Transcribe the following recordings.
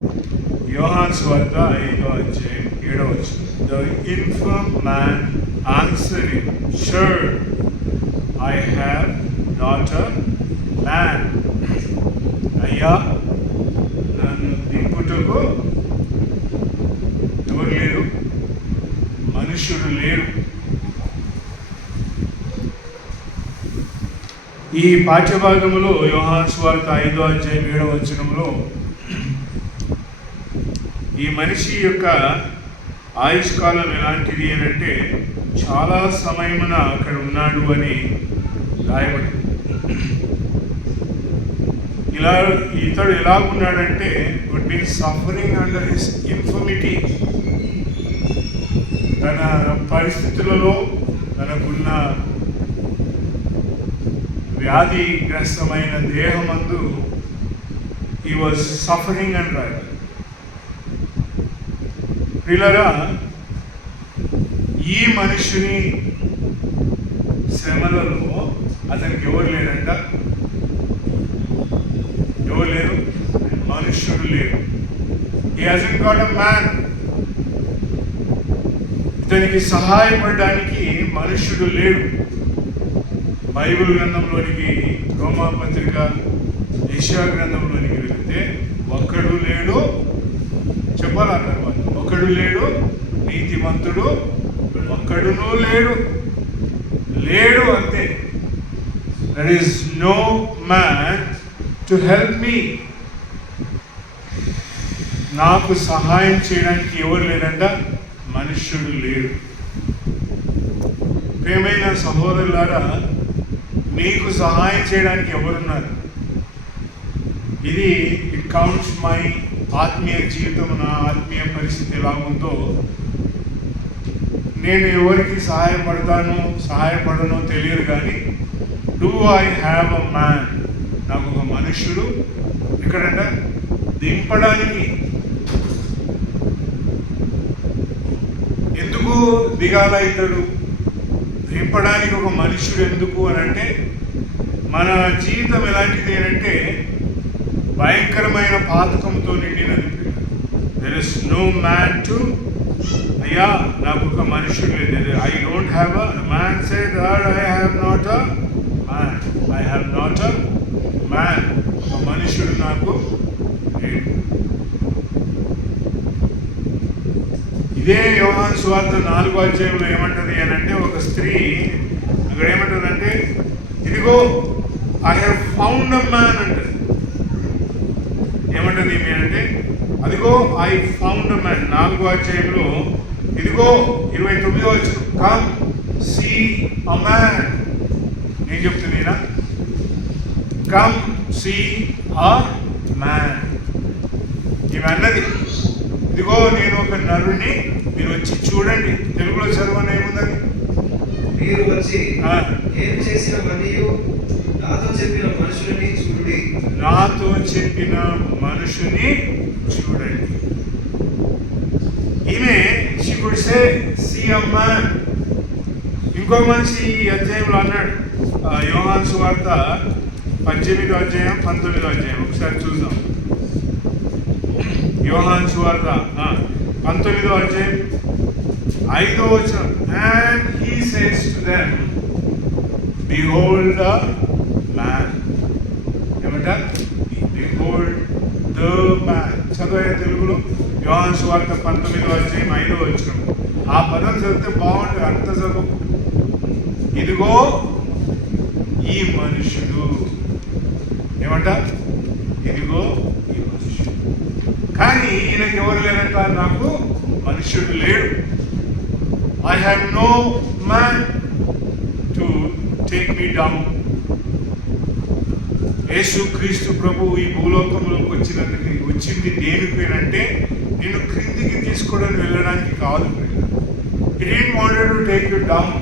యోహాను సువార్త 5వ అధ్యాయం 7వ వచనం. The infirm man answering, Sure, I have not a man. అయ్యా, నన్ను దింపుటకు ఎవరు లేరు, మనుషుడు లేరు. ఈ పాఠ్యభాగంలో యోహాను సువార్త 5వ అధ్యాయం 7వ వచనంలో ఈ మనిషి యొక్క ఆయుష్కాలం ఎలాంటిది అని అంటే చాలా సమయమున అక్కడ ఉన్నాడు అని రాయబడి. ఇతడు ఎలా ఉన్నాడంటే would be suffering under his infirmity. తన పరిస్థితులలో తనకున్న వ్యాధిగ్రస్తమైన దేహమందు హీ వాజ్ సఫరింగ్ అని రాయబడి. ప్రియులారా, ఈ మనుషుని శ్రమలలో అతనికి ఎవరు లేరంట, ఎవరు లేరు, మనుష్యుడు లేరు. He hasn't got a man. ఇతనికి సహాయపడడానికి మనుష్యుడు లేడు. బైబిల్ గ్రంథంలోనికి, రోమా పత్రిక, యెషయా గ్రంథంలోనికి వెళితే ఒక్కడు లేడు, చెప్పాలన్నారు వాళ్ళు, ఒక్కడు లేడు, నీతిమంతుడు ఒక్కడునూ లేడు, లేడు అంతే. There is no man to help me. నాకు సహాయం చేయడానికి ఎవరు లేరంట, మనుష్యుడు లేడు. ప్రియమైన సహోదరులారా, నీకు సహాయం చేయడానికి ఎవరున్నారు? ఇట్ కౌంట్స్ మై ఆత్మీయ జీవితం, నా ఆత్మీయ పరిస్థితి ఎలా ఉందో, నేను ఎవరికి సహాయపడనో తెలియదు, కానీ do I have a man, నాకు ఒక మనుష్యుడు ఎక్కడంట దింపడానికి. ఎందుకు దిగాల ఇతడు? దింపడానికి ఒక మనుష్యుడు ఎందుకు అని అంటే, మన జీవితం ఎలాంటిది అని అంటే భయంకరమైన పాతకంతో నిండినది. There is no man to, అయ్యా నాకు ఒక మనుషుడు లేదు. I don't have a man said I have not a man, I have not a man. ఒక మనుషుడు నాకు లేదు. ఇదే యోహాను సువార్త 4వ అధ్యాయంలో ఏమంటది అని అంటే, ఒక స్త్రీ అక్కడ ఏమంటదంటే, ఇదిగో I have found a man అంటది. ఏమంటది ఏమి అంటే, అదిగో ఐ ఫౌండ్ అ మ్యాన్. 4వ అధ్యాయంలో ఇదిగో 29వ వచనం, కమ్ సీ అ మ్యాన్. నేను చెప్తున్నా, కమ్ సీ అ మ్యాన్. ఇవి అన్నది, ఇదిగో నేను ఒక నరుని, మీరు వచ్చి చూడండి. తెలుగులో చదవని ఏముందని, మీరు వచ్చి నేను చేసిన మరియు నాతో చెప్పిన మనుషులని చూడండి, నాతో చెప్పిన మనుషుని చూడండి. ఈమె she could say see a man. ఇంకో మనిషి ఈ అధ్యాయంలో అన్నాడు, యోహాను సువార్త 18వ అధ్యాయం 19వ అధ్యాయం ఒకసారి చూద్దాం. యోహాను సువార్త 19వ అధ్యాయం 5వ వచనం, and he says to them, behold the man. ఏమంట? behold the man. చదవే తెలుగులో యోహాను సువార్త 19వ అధ్యాయం 5వ వచనం. ఆ పదం చదివితే బాగుంటుంది, అంత చదువు. ఇదిగో ఈ మనుషుడు. ఏమంట? ఇదిగో ఈ మనుషుడు. కానీ ఈయనకి ఎవరు లేరంట, నాకు మనుష్యుడు లేడు. I have no man to take me down. Yesu Kristu ప్రభు ఈ భూలోకంలోకి వచ్చింది దేనికి అంటే, నేను క్రిందికి తీసుకోవడానికి వెళ్ళడానికి కాదు. He didn't want to take you down.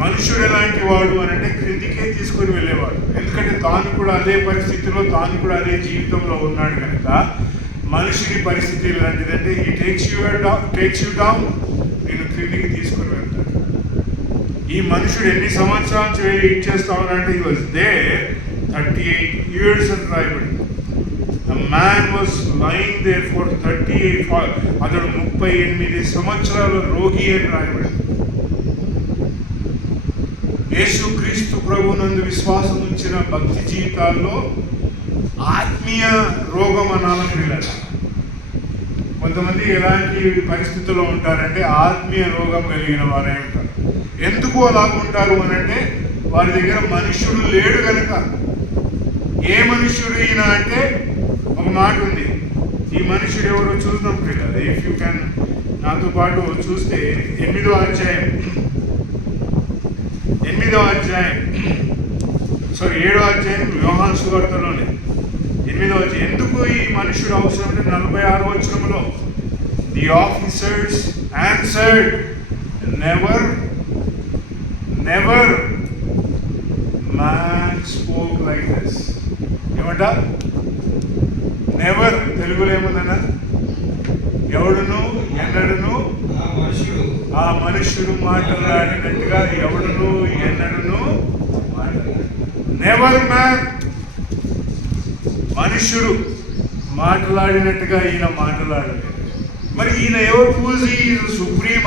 మనుషుడు ఎలాంటి వాడు అని అంటే క్రిందికే తీసుకొని వెళ్ళేవాడు. ఎందుకంటే తాను కూడా అదే పరిస్థితిలో, తాను కూడా అదే జీవితంలో ఉన్నాడు కనుక మనుషుని పరిస్థితి ఎలాంటిదంటే, he takes you down, నేను క్రిందికి తీసుకొని వెళ్తాడు. ఈ మనుషుడు ఎన్ని సంవత్సరాలు వెయిట్ చేస్తా ఉన్నాడంటే, he was there 38 years అని రాయబడింది. A man was lying there for 38 అతడు 38 సంవత్సరాల రోగి అని రాయబడింది. యేసుక్రీస్తు ప్రభునందు విశ్వాసం ఉంచిన భక్తి జీవితాల్లో ఆత్మీయ రోగం అనాలని వెళ్ళాలి. కొంతమంది ఎలాంటి పరిస్థితుల్లో ఉంటారంటే ఆత్మీయ రోగం కలిగిన వారే ఉంటారు. ఎందుకు అలా ఉంటారు అని అంటే వారి దగ్గర మనుష్యుడు లేడు కనుక. ఏ మనుష్యుడు ఈయన అంటే ఒక మాట ఉంది. ఈ మనుష్యుడు ఎవరో చూద్దాం పిల్లలు. ఇఫ్ యూ కెన్ నాతో పాటు చూస్తే 8వ అధ్యాయం 7వ అధ్యాయం యోహాను సువార్తలోనే 8వ అధ్యాయం. ఎందుకు ఈ మనుషుడు అవసరం అంటే 46వ వచనంలో the officers answered never man spoke like this. ఏమంట? నెవర్ తెలుగులో ఏముందన్నా? ఎవడును ఎన్నడును ఆ మనుష్యుడు మాట్లాడినట్టుగా ఎవడును ఎన్నడును నెవర్ మ్యాన్ మనుష్యుడు మాట్లాడినట్టుగా ఈయన మాట్లాడలేదు. మరి ఈయన ఎవరు? పూజీ సుప్రీం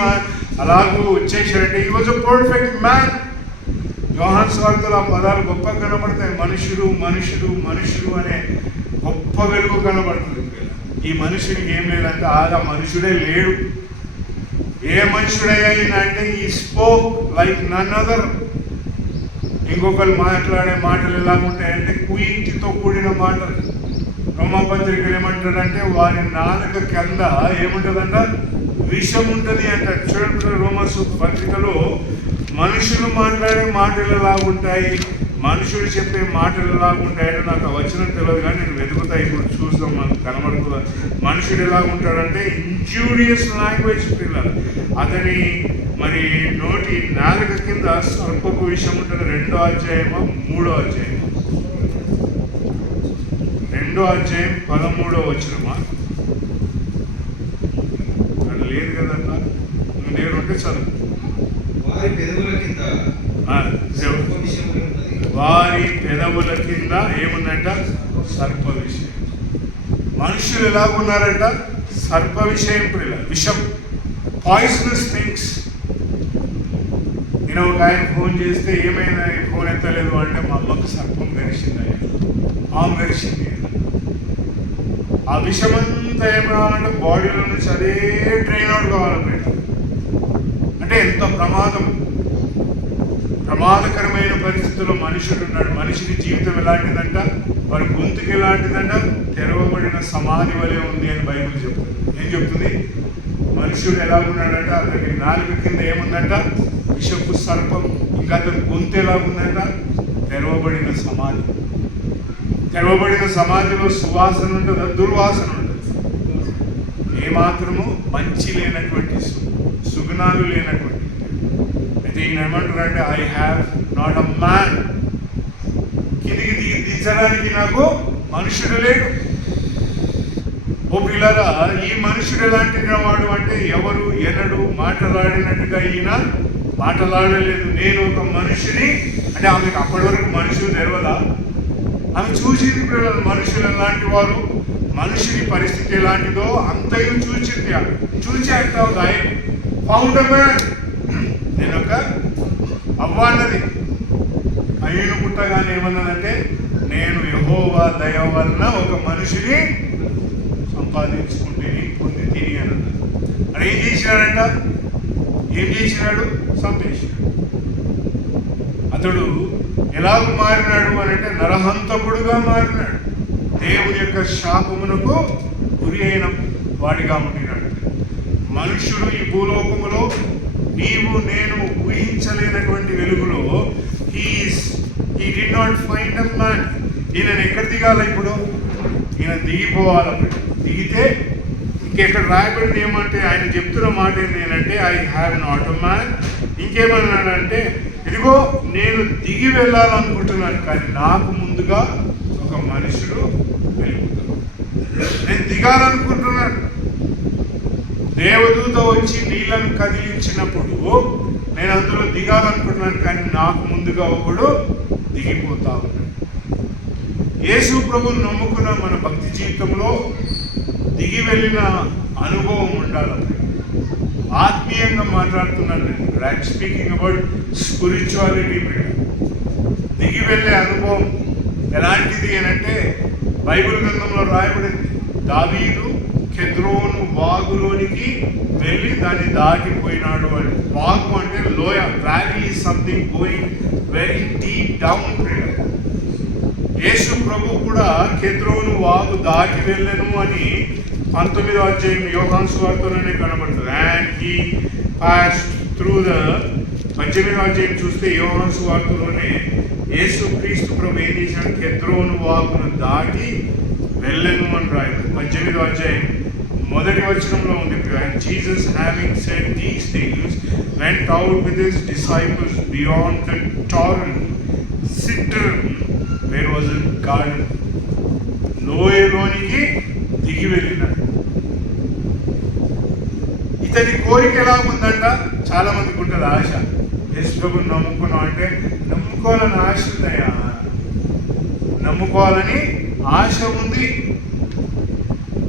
అలాగూ వచ్చేసారంటే ఈ వాజ్ అ పర్ఫెక్ట్ మ్యాన్. యోహాను సువార్తలో ఆ పదాలు గొప్ప కనబడతాయి. మనుషుడు మనుషుడు మనుషుడు అనే గొప్ప వెలుగు కనబడుతుంది. ఈ మనుషుడికి ఏం లేదంటే ఆ మనుషుడే లేడు. ఏ మనుషుడయ్యా ఈయన అంటే ఈ స్పోక్ లైక్ నన్ అదర్. ఇంకొకరు మాట్లాడే మాటలు ఎలా ఉంటాయంటే కుయింటితో కూడిన మాటలు. రోమపత్రికలు ఏమంటాడంటే వారి నాలుక కింద ఏముంటుందంట? విషం ఉంటుంది అంట. చూడండి రోమసు పత్రికలో మనుషులు మాట్లాడే మాటలు ఎలా ఉంటాయి, మనుషులు చెప్పే మాటలు ఎలా ఉంటాయంటే నాకు వచనం తెలియదు కానీ నేను వెతుకుతా. ఇప్పుడు చూస్తాం, మనకు కనబడుతుందా మనుషుడు ఎలా ఉంటాడంటే ఇంజూరియస్ లాంగ్వేజ్ పిల్లలు. అతని మరి నోటి నాలుక కింద సర్పపు విషయం ఉంటుంది. 2వ అధ్యాయమో 3వ అధ్యాయమో 2వ అధ్యాయం 13వ వచనమా? అది లేదు కదన్నా, నేను ఉంటే చదువు. వారి పెదవుల కింద ఏముందంట? సర్ప విషయం. మనుషులు ఎలా ఉన్నారంట? సర్ప విషయం పిల్ల, విషం, పాయిజనస్ థింగ్స్. నేను ఒక ఆయన ఫోన్ చేస్తే ఏమైనా ఫోన్ ఎత్తలేదు అంటే మా అమ్మకు సర్పం గరిచింది, ఆమె గరిచింది. ఆ విషమంతా ఏం కావాలంటే బాడీలో నుంచి అదే డ్రైన్ అవుట్ కావాలన్నమాట. అంటే ఎంత ప్రమాదకరమైన పరిస్థితుల్లో మనుషుడు ఉన్నాడు. మనిషిని జీవితం ఎలాంటిదంట? వారి గొంతుకి ఎలాంటిదంట? తెరవబడిన సమాధి వలె ఉంది అని బైబిల్ చెప్తుంది. ఏం చెప్తుంది? మనుషుడు ఎలా ఉన్నాడంట? అతని నాలుగు కింద ఏముందంట? విషపు సర్పం. ఇంకా అతని గొంతు ఎలా ఉందంట? తెరవబడిన సమాధి. తెరవబడిన సమాధిలో సువాసన ఉంటుందా? దుర్వాసన ఉంటుంది. ఏమాత్రము మంచి లేనటువంటి సుగుణాలు లేనటువంటి. అయితే ఈయన ఏమంటారంటే I have not a man. కిందికి దించడానికి నాకు మనుషుడు లేడు. ఓ పిల్లరా, ఈ మనుషుడు ఎలాంటి వాడు అంటే ఎవరు ఎన్నడు మాట్లాడినట్టుగా ఈయన మాట్లాడలేదు. నేను ఒక మనిషిని అంటే ఆమెకు అప్పటి వరకు మనుషులు తెరవదా? ఆమె చూసింది పిల్లలు. మనుషులు ఎలాంటి వారు, మనుషుని పరిస్థితి ఎలాంటిదో అంతయు చూసింది. ఆమె చూసి అంటావు ఐ ఫౌండ్ ఎ మ్యాన్. నేను ఒక అవ్వ అన్నది. అయ్యను పుట్టగానే ఏమన్నదంటే నేను యెహోవా దయ వలన ఒక మనిషిని సంపాదించుకుంటే పొంది తిని అని అన్నది. అది ఏం చేసినాడంట? చంపేసినాడు. అతడు ఎలాగ మారినాడు అని అంటే నరహంతకుడుగా మారినాడు. దేవుని యొక్క శాపమునకు గురి అయిన వాడిగా ఉండినాడు. మనుష్యుడు ఈ భూలోకములో నీవు నేను ఊహించలేనటువంటి వెలుగులో he did not find a man. ఈయన ఎక్కడ దిగాల? ఇప్పుడు ఈయన దిగిపోవాలి. దిగితే ఇంకెక్కడ రాయబడింది ఏమంటే ఆయన చెప్తున్న మాట ఏంటంటే I have not a man. ఇంకేమన్నాడంటే ఇదిగో నేను దిగి వెళ్ళాలనుకుంటున్నాను కానీ నాకు ముందుగా ఒక మనుషుడు వెలుగుతాడు. నేను దిగాలనుకుంటున్నాను. దేవదూత వచ్చి నీళ్లను కదిలించినప్పుడు నేను అందులో దిగాలనుకుంటున్నాను కానీ నాకు ముందుగా ఒకడు దిగిపోతా ఉన్నాడు. యేసు ప్రభువుని నమ్ముకున్న మన భక్తి జీవితంలో దిగి వెళ్ళిన అనుభవం ఉండాలి. ఆత్మీయంగా మాట్లాడుతున్నాను నేను. Right, speaking about spirituality. దిగి వెళ్ళే అనుభవం ఎలాంటిది అని అంటే బైబిల్ గ్రంథంలో రాయబడింది. దావీదు కెద్రోను వాగులోనికి వెళ్ళి దాన్ని దాటిపోయినాడు అని. వాగు అంటే లోయ, valley is something going very deep down. Yesu ప్రభు కూడా కెద్రోను వాగు దాటి వెళ్ళను అని 19వ అధ్యాయం యోహాను సువార్తలోనే కనబడుతుంది. And he passed through the 18వ అధ్యాయం చూస్తే యోహాను సువార్తలోనే యేసు క్రీస్తు ప్రభు ఏం చేశాడు? కెద్రోను వాగును దాటి వెళ్ళను అని రాయదు. 18వ అధ్యాయం 1వ వచనంలో ఉంది. And Jesus, having said these things, went out with his disciples beyond the torrent, Citron, where was a garden. లోయలోనికి దిగి వెళ్ళినాడు. ఇతని కోరిక ఎలా ఉందంట? చాలా మందికి ఉంటుంది ఆశ. యేసు ప్రభుని నమ్ముకున్నాం అంటే నమ్ముకోవాలని ఆశ ఉందయా, నమ్ముకోవాలని ఆశ ఉంది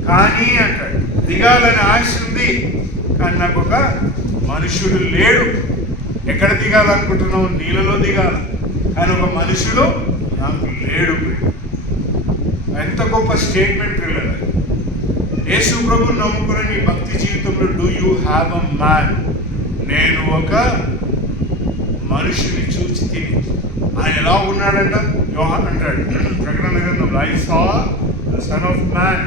కానీ అంటాడు, దిగాలని ఆశ ఉంది కానీ నాకు ఒక మనుషుడు లేడు. ఎక్కడ దిగాలనుకుంటున్నావు? నీళ్ళలో దిగాల, కానీ ఒక మనుషుడు నాకు లేడు. ఎంత గొప్ప స్టేట్మెంట్ పిల్లలు. యేసు ప్రభుని నమ్ముకున్న నీ భక్తి జీవితంలో do you have a man? నేను ఒక మనుషుని చూచి తిని. ఆయన ఎలా ఉన్నాడంట? యోహాన్ అంటాడు ప్రకటన గ్రంథంలో, I saw the son of man.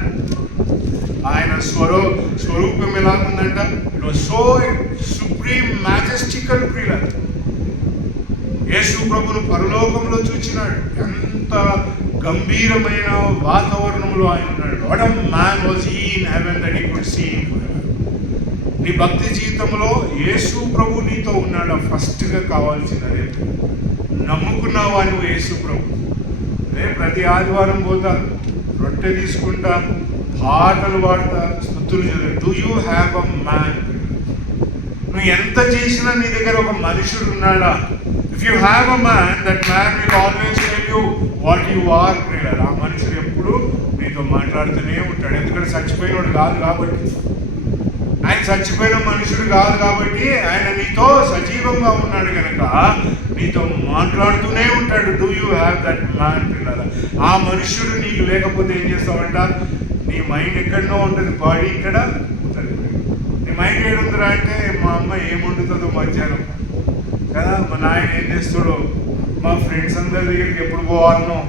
ఆయన స్వరూపం ఎలా ఉందంట? It was so supreme majestical. ప్రియుల యేసు ప్రభును పరలోకంలో చూచినాడు. ఎంత గంభీరమైన వాతావరణంలో ఆయన ఉన్నాడు. What a man was he in heaven that he could see. నీ భక్తి జీవితంలో యేసు ప్రభు నీతో ఉన్నాడా? ఫస్ట్గా కావాల్సినది నమ్ముకున్నావా నువ్వు యేసు ప్రభు? ప్రతి ఆదివారం పోతా, రొట్టె తీసుకుంటా, పాటలు పాడతా, స్తుతులు చదివా. Do you have a man? నువ్వు ఎంత చేసినా నీ దగ్గర ఒక మనుషుడు ఉన్నాడా? If you have a man, that man will always tell you what you are. ఆ మనుషుడు ఎప్పుడు నీతో మాట్లాడుతూనే ఉంటాడు. ఎందుకంటే చచ్చిపోయినోడు కాదు కాబట్టి, ఆయన చచ్చిపోయిన మనుషుడు కాదు కాబట్టి, ఆయన నీతో సజీవంగా ఉన్నాడు కనుక నీతో మాట్లాడుతూనే ఉంటాడు. Do you have that man? పిల్లల ఆ మనుషుడు నీకు లేకపోతే ఏం చేస్తావంట? నీ మైండ్ ఎక్కడనో ఉంటుంది, బాడీ ఇక్కడ ఉంటుంది. నీ మైండ్ ఏడుందిరా అంటే మా అమ్మ ఏం వండుతుందో మధ్యాహ్నం కదా, మా నాయన ఏం చేస్తాడో, మా ఫ్రెండ్స్ అందరి దగ్గరికి ఎప్పుడు పోవాలనో,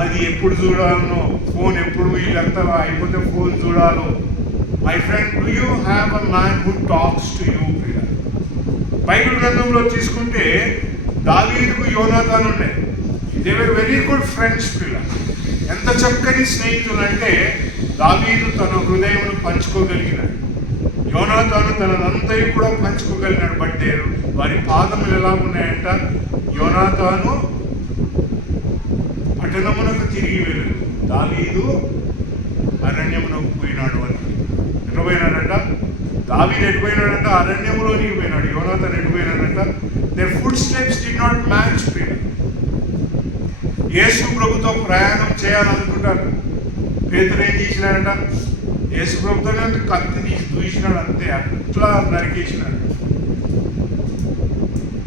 అది ఎప్పుడు చూడాలనో, ఫోన్ ఎప్పుడు వీళ్ళంతా అయిపోతే ఫోన్ చూడాలో. My friend, do you have a man who talks to you? Bible గ్రంథంలో తీసుకుంటే దావీదుకు యోనాతాను ఉండే. They were very good friends. ఎంత చక్కని స్నేహితులు అంటే దావీదు తన హృదయమును పంచుకోగలిగినాడు, యోనాతాను తనదంతయు కూడా పంచుకోగలిగినాడు. బట్ వారి పాదములు ఎలా ఉన్నాయంట? యోనాతాను పట్టణమునకు తిరిగి వెళ్ళాడు, దావీదు అరణ్యమునకు పోయినాడు అని. ఎట్లా పోయినాడంట? దావీదు ఎటుపోయినాడంట? అరణ్యములోనికి పోయినాడు. యోనాతాను ఎటుపోయినాడంట? Their foot steps did not match. Yesu ప్రభుతో ప్రయాణం చేయాలనుకుంటారు. పేతురు ఏం చేసినాడంట? యేసు ప్రభుతోనే కత్తి తీసి దూసినాడు, అంతే, అట్లా నరికేసినాడు.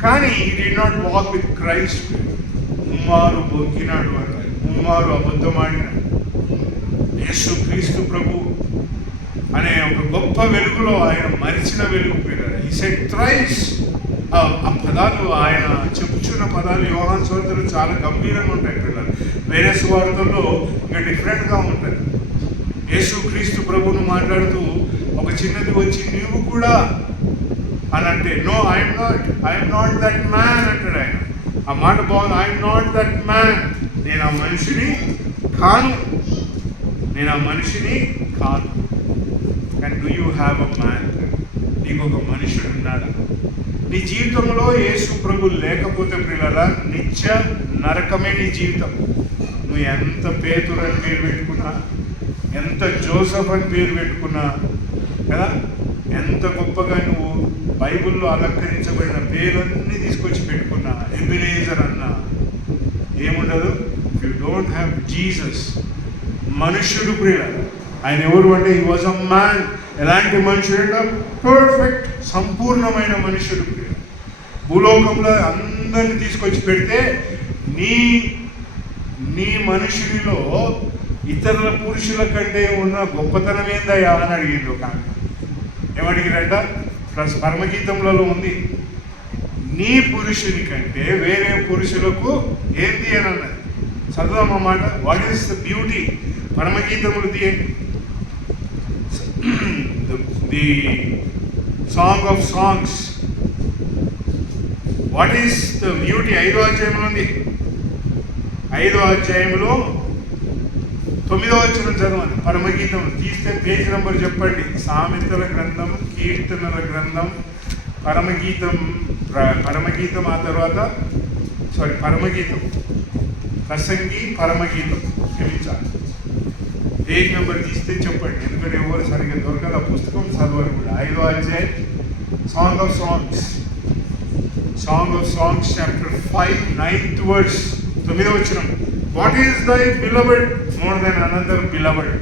కానీ he did not walk with Christ. ముమ్మారు బొక్కినాడు అంటారు, ముమ్మారు అబద్ధమాడినాడు. యేసు క్రీస్తు ప్రభు అనే ఒక గొప్ప వెలుగులో ఆయన మరిచిన వెలుగు పోయినాడు. He said thrice. ఆ పదాలు ఆయన చెప్పుచున్న పదాలు యోహాను సువార్తలో చాలా గంభీరంగా ఉంటాయి పిల్లలు. వేరే సువార్తల్లో ఇంకా డిఫరెంట్గా ఉంటాయి. యేసు క్రీస్తు ప్రభును మాట్లాడుతూ ఒక చిన్నది వచ్చి నీవు కూడా అని అంటే, no I'm not that man అంటాడు ఆయన. ఆ మాట బాగుంది. I'm not that man. నేను ఆ మనిషిని కాను, నేను ఆ మనిషిని కాను. And do you have a man? నీకు ఒక మనుషుడు ఉన్నాడా? నీ జీవితంలో యేసు ప్రభు లేకపోతే ప్రియులారా నిత్య నరకమే నీ జీవితం. నువ్వు ఎంత పేతురు అని పేరు పెట్టుకున్నా, ఎంత జోసఫ్ అని పేరు పెట్టుకున్నా కదా, ఎంత గొప్పగా నువ్వు బైబిల్లో అలంకరించబడిన పేర్లన్నీ తీసుకొచ్చి పెట్టుకున్నా, ఎబినేజర్ అన్నా, ఏముండదు. You don't have Jesus. మనుష్యుడు ప్రియుల ఆయన ఎవరు అంటే హీ వాజ్ అ మ్యాన్. ఎలాంటి మనుషుడు అంటే పర్ఫెక్ట్, సంపూర్ణమైన మనుషుడు ప్రియుల. భూలోకంలో అందరిని తీసుకొచ్చి పెడితే నీ మనుషుడిలో ఇతరుల పురుషుల కంటే ఉన్న గొప్పతనం ఏందయ్యా అని అడిగింది ఒక ఆమె. ఏమడిగిరంట? పరమగీతంలో ఉంది, నీ పురుషుని కంటే వేరే పురుషులకు ఏంది అని అన్నది. చదువుదామన్నమాట. What is the beauty? పరమగీతములు తీయండి, the song of songs. What is the beauty? 5వ అధ్యాయంలో ఉంది. 5వ అధ్యాయంలో 9వ వచనం చదవండి. పరమగీతం తీస్తే పేజ్ నెంబర్ చెప్పండి. సామెతల గ్రంథం, కీర్తనల గ్రంథం, పరమగీతం ఆ తర్వాత పరమగీతం, ప్రసంగి, పరమగీతం క్షమించాలి. పేజ్ నెంబర్ తీస్తే చెప్పండి, ఎందుకంటే ఎవరు సరిగ్గా దొరకదు ఆ పుస్తకం చదవరు కూడా. 5వ అధ్యాయం song of songs, chapter 5, 9th verse, 9వ వచనం. What is thy beloved more than another beloved?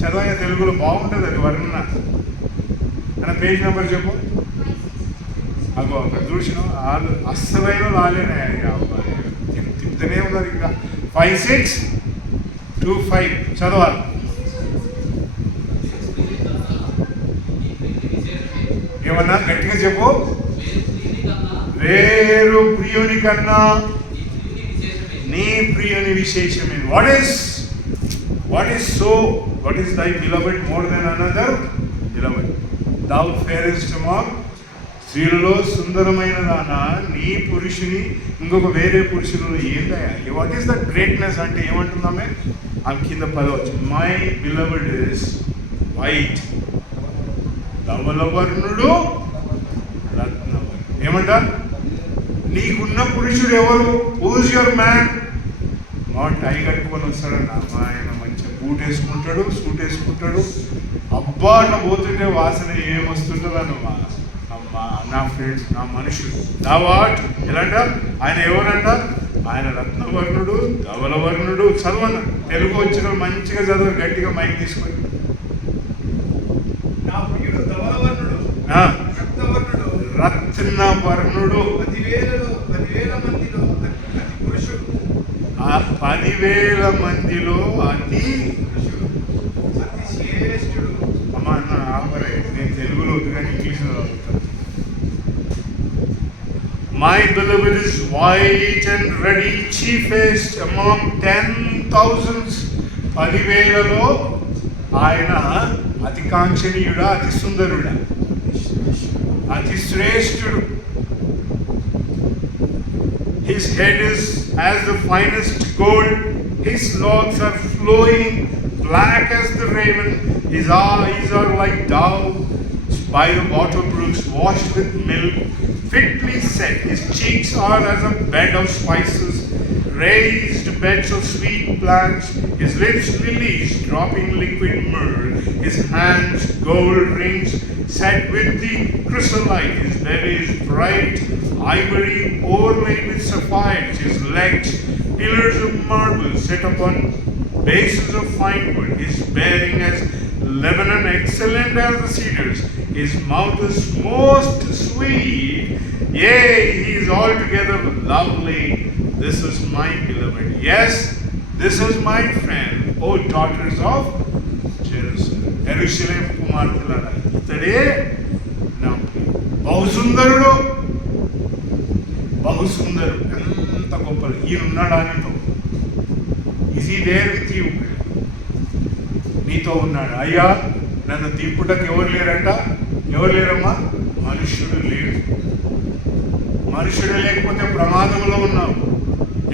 చదవగా తెలుగులో బాగుంటుంది అది వర్ణన. అన్న పేజ్ నెంబర్ చెప్పు. అగో అక్కడ చూసిన అస్సలైన రాలేనే తిప్పుతూనే ఉన్నారు. ఇంకా 5, 6, 2, 5 చదవాలి. ఏమన్నా గట్టిగా చెప్పు. వేరు ప్రియుని కన్నా నీ ప్రియుని విశేషమే. What is thy beloved more than another beloved? thou fairest among స్త్రీలలో సుందరమైన దానా నీ పురుషుని ఇంకొక వేరే పురుషులలో ఏందయ్యా? వాట్ ఈస్ ద గ్రేట్నెస్ అంటే ఏమంటున్నామే? ఆ కింద పదవచ్చు. మై బిలవెడ్ ఇస్ వైట్, ధవలవర్ణుడు, రత్నవర్ణుడు. ఏమంట? నీకున్న పురుషుడు ఎవరు? Whose your man? మా టై కట్టుకొని వస్తాడన్న, ఆయన మంచిగా బూట్ వేసుకుంటాడు, సూట్ వేసుకుంటాడు. అబ్బా అన్న పోతుంటే వాసన ఏమొస్తుంటుందన్నమ్మా. అమ్మా నా ఫ్రెండ్స్, నా మనుషులు. నా వాట్ ఎలాంట? ఆయన ఎవరంట? ఆయన రత్నవర్ణుడు, ధవలవర్ణుడు. చదవన్న, తెలుగు వచ్చిన మంచిగా చదవ, గట్టిగా మైక్ తీసుకొని. నా ప్రియుడు ధవలవర్ణుడు, రత్నవర్ణుడు. 10,000 మందిలో అతి పురుషుడు. ఆ 10,000 మందిలో అతి శ్రేష్ఠుడు. అమ్మా అన్న ఆపరే, నేను తెలుగులో వద్దు కానీ ఇంగ్లీష్లో చదువుతాను. My beloved is white and ready, chiefest among 10,000s. 10,000లో ఆయన అతి కాంక్షణీయుడా, అతి సుందరుడా, అతి శ్రేష్ఠుడు. His head is as the finest gold, his locks are flowing black as the raven, his eyes are like doves by the water brooks washed with milk, fitly set. His cheeks are as a bed of spices, raised beds of sweet plants, his lips lilies dropping liquid myrrh, his hands gold rings set with the chrysolite, his belly is bright ivory overlaid with sapphires, his legs pillars of marble set upon bases of fine wood, his bearing as Lebanon excellent as the cedars, his mouth is most sweet, yea, he is altogether lovely. This is my beloved, yes, this is my friend, O daughters of Jerusalem. Jerusalem కుమార్తెలారా, ఇతడే నా బహుసుందరుడు, బహుసుందరుడు. ఎంత గొప్పలు. ఈయనున్నాడా నీతో? Is he there with you? నీతో ఉన్నాడు. అయ్యా నన్ను దింపుటకు ఎవరు లేరంట? ఎవరు లేరమ్మా? మనుష్యుడు లేడు. మనుష్యుడు లేకపోతే ప్రమాదంలో ఉన్నావు.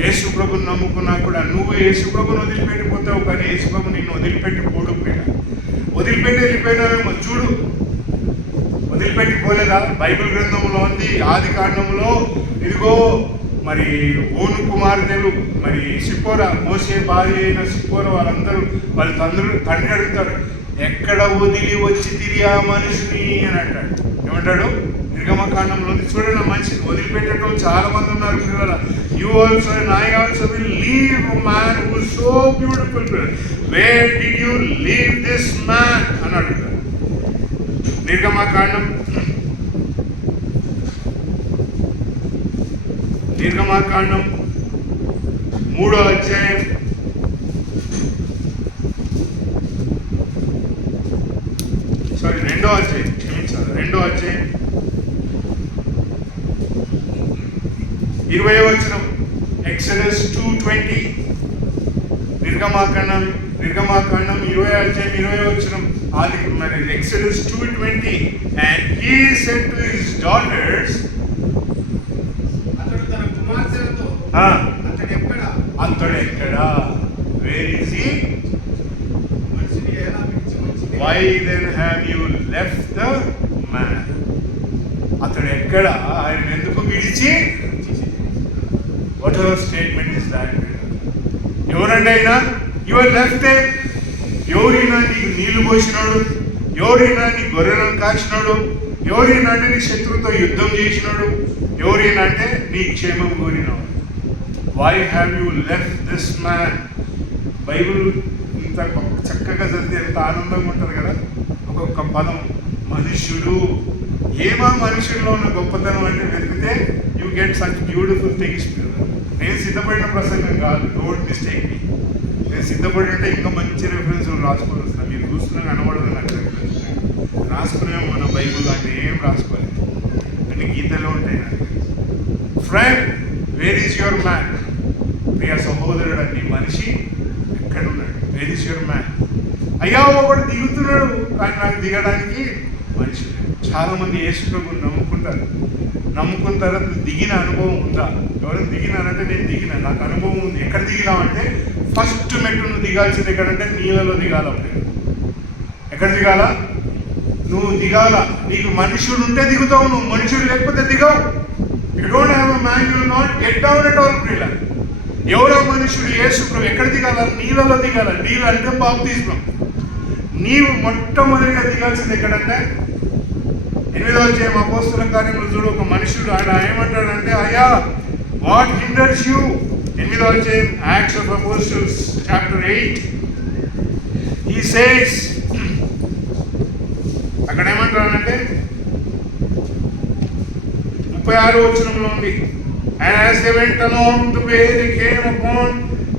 యేసుప్రభుని నమ్ముకున్నా కూడా నువ్వు యేసుప్రభుని వదిలిపెట్టిపోతావు, కానీ యేసుప్రభు నిన్ను వదిలిపెట్టి పోడుపోయా. వదిలిపెట్టి వెళ్ళిపోయినావేమో చూడు. వదిలిపెట్టిపోలేదా? బైబిల్ గ్రంథంలో ఉంది, ఆది కాండంలో. ఇదిగో మరి ఓను కుమార్తెలు, మరి సిప్పోరా, మోసే భార్య అయిన సిప్పోరా, వాళ్ళందరూ వాళ్ళ తండ్రి అడుగుతాడు, ఎక్కడ వదిలి వచ్చి తిరిగి ఆ మనిషిని అని అంటాడు. ఏమంటాడు? నిర్గమకాండంలో చూడండి, ఆ మనిషిని వదిలిపెట్టేటోళ్ళు చాలా మంది ఉన్నారు పిల్లల. You also and I also will leave a man who is so beautiful. Where did you leave this man అని అడుగుతారు. నిర్గమకాండం 3వ అధ్యాయం 2వ అధ్యాయం, క్షమించాలి, 2వ అధ్యాయం 20వ వచనం. ఎక్సడస్ 2:20. నిర్గమాకాండం 20వ అధ్యాయం 20వ వచనం. ఆది మరి Exodus 2:20. And he said to his daughters, అతడు తన కుమార్తెలతో అతడు ఎక్కడ? Where is he? మనిషిని ఎలా విడిచిపెట్టి Why then have you left the man? అతడు ఎక్కడ? ఆయన ఎందుకు విడిచి? What a statement is that? ఎవరండి అయినా? You are left him. ఎవరైనా నీకు నీళ్లు పోసినాడు, ఎవరైనా నీ గొర్రెలను కాచినాడు, ఎవరైనా అంటే నీ శత్రువుతో యుద్ధం చేసినాడు, ఎవరైనా అంటే నీ క్షేమం కోరినాడు. Why have you left this man? Bible ఇంత చక్కగా చదివితే ఎంత ఆనందంగా ఉంటుంది కదా. ఒక్కొక్క పదం మనుష్యుడు. ఏమా మనుషుల్లో ఉన్న గొప్పతనం అంటే వెతికితే you get such beautiful things. నేను సిద్ధపడిన ప్రసంగం కాదు, డోంట్ మిస్టేక్ మీ. నేను సిద్ధపడి అంటే ఇంకా మంచి రెఫరెన్స్ రాసుకొని వస్తాను. మీరు చూస్తున్నా కనబడదు నాకు రెఫరెన్స్. రాసుకునేమో మన బైబుల్ అంటే ఏం రాసుకోలేదు, అన్ని గీతలో ఉంటాయి నాకు. Friend, where is your man? ప్రియ సహోదరుడు, అన్ని మనిషి ఎక్కడున్నాడు? Where is your man? అయ్యా ఒకడు దిగుతున్నాడు కానీ నాకు దిగడానికి మనిషి. చాలా మంది యేసు ప్రభువుని నమ్ముకున్న తర్వాత దిగిన అనుభవం ఉందా? ఎవరైనా దిగినానంటే నేను దిగిన, నాకు అనుభవం ఉంది. ఎక్కడ దిగినామంటే ఫస్ట్ మెట్టు నువ్వు దిగాల్సింది ఎక్కడంటే నీళ్ళలో దిగాల. ఎక్కడ దిగాల? నువ్వు దిగాల. నీకు మనుషుడు ఉంటే దిగుతావు, నువ్వు మనుషుడు లేకపోతే దిగావు. You don't have a man, you will not get down at all. ప్రియుల, ఎవరో మనుషుడు యేసు ప్రభు ఎక్కడ దిగాల? నీళ్ళలో దిగాల. నీళ్ళు అంటే బాప్తిస్మం. నీవు మొట్టమొదటిగా దిగాల్సింది ఎక్కడంటే 8వ అధ్యాయం అపోస్తల కార్యములు చూడు. ఒక మనుషుడు ఆయన ఏమంటాడంటే, అయ్యా వాట్ హిండర్స్ యూ? 8వ అధ్యాయం acts of apostles chapter 8. He says, అక్కడ ఏమంటాడంటే 36వ వచనంలో ఉంది. And as they went along the way, they came upon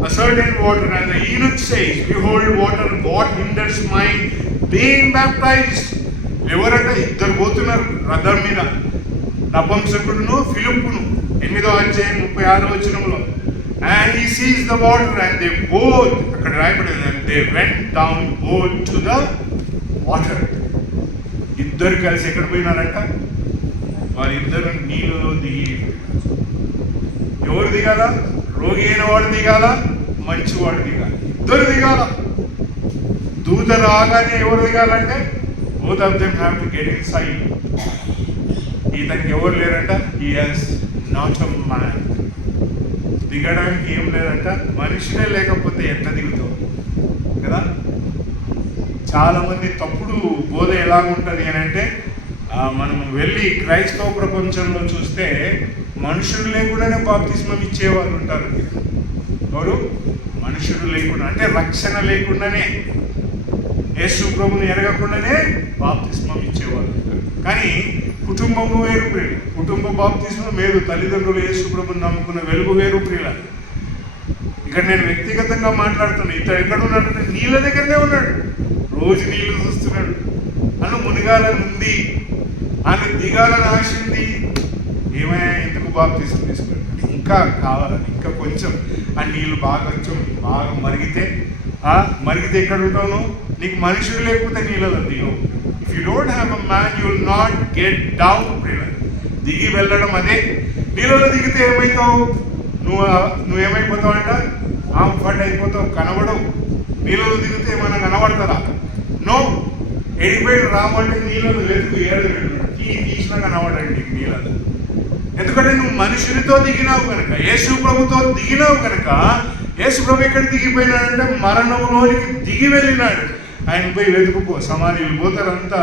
a certain water, and the eunuch says, behold, water, what hinders my being baptized? ఎవరంటే ఇద్దరు పోతున్నారు రథం మీద, నపుంసకుడును ఫిలిప్పును. 8వ అధ్యాయం 36వ వచనంలో. And he sees the water, and they both, అక్కడ రాయబడింది, and they went down both to the water. ఇద్దరు కలిసి ఎక్కడ పోయినారంట? వారిద్దరు నీళ్ళలో దిగి. ఎవరు దిగాల? రోగి అయిన వాడు దిగాల, మంచివాడు దిగాలి. ఇద్దరు దిగాల. దూత రాగానే ఎవరు దిగాలంటే both of them have to get inside. ఇతనికి ఎవరు లేరంట? he has not a man. దిగడానికి ఏం లేదంట. మనిషినే లేకపోతే ఎట్లా దిగుతావు కదా. చాలా మంది తప్పుడు బోధ ఎలా ఉంటుంది అని అంటే, మనం వెళ్ళి క్రైస్తవ ప్రపంచంలో చూస్తే మనుషులు లేకుండానే బాప్తిస్మం ఇచ్చేవాళ్ళు ఉంటారు. ఎవరు? మనుషుడు లేకుండా, అంటే రక్షణ లేకుండానే, యేసు ప్రభుని ఎరగకుండానే బాప్తిస్మం ఇచ్చేవాళ్ళు ఉంటారు. కానీ కుటుంబము వేరు ప్రియులు. కుటుంబ బాప్తిస్మం వేరు. తల్లిదండ్రులు యేసు ప్రభుని నమ్ముకున్న వెలుగు వేరు ప్రియుల. ఇక్కడ నేను వ్యక్తిగతంగా మాట్లాడుతున్నా. ఇతడు ఎక్కడ ఉన్నాడంటే నీళ్ళ దగ్గరనే ఉన్నాడు. రోజు నీళ్లు చూస్తున్నాడు. అను మునిగాలని ఉంది, ఆయన దిగాలని ఆశ ఉంది. ఏమైనా ఎందుకు బాప్తిస్మం తీసుకున్నాడు? ఇంకా కావాలని, ఇంకా కొంచెం ఆ నీళ్ళు బాగా మరిగితే ఎక్కడ ఉంటావు? నీకు మనుషులు లేకపోతే నీళ్ళలో దిగవు. If you don't have a man you will not get down. దిగి వెళ్ళడం అదే. నీళ్ళలో దిగితే ఏమవుతావు? నువ్వేమైపోతావు అంట? ఆంఫర్ట్ అయిపోతావు, కనబడవు. నీళ్ళలో దిగితే ఏమైనా కనబడతారా? నో. ఎడిపోయిన రామంటే నీళ్ళలో వెతుకు, తీసినా కనబడండి నీళ్ళలో. ఎందుకంటే నువ్వు మనుషునితో దిగినావు కనుక, యేసు ప్రభుతో దిగినావు కనుక. యేసు ప్రభు ఎక్కడ దిగిపోయినాడంటే మరణంలోనికి దిగి వెళ్ళినాడు. ఆయన పోయి వెతుకుపో. సమాధులు పోతారు, అంతా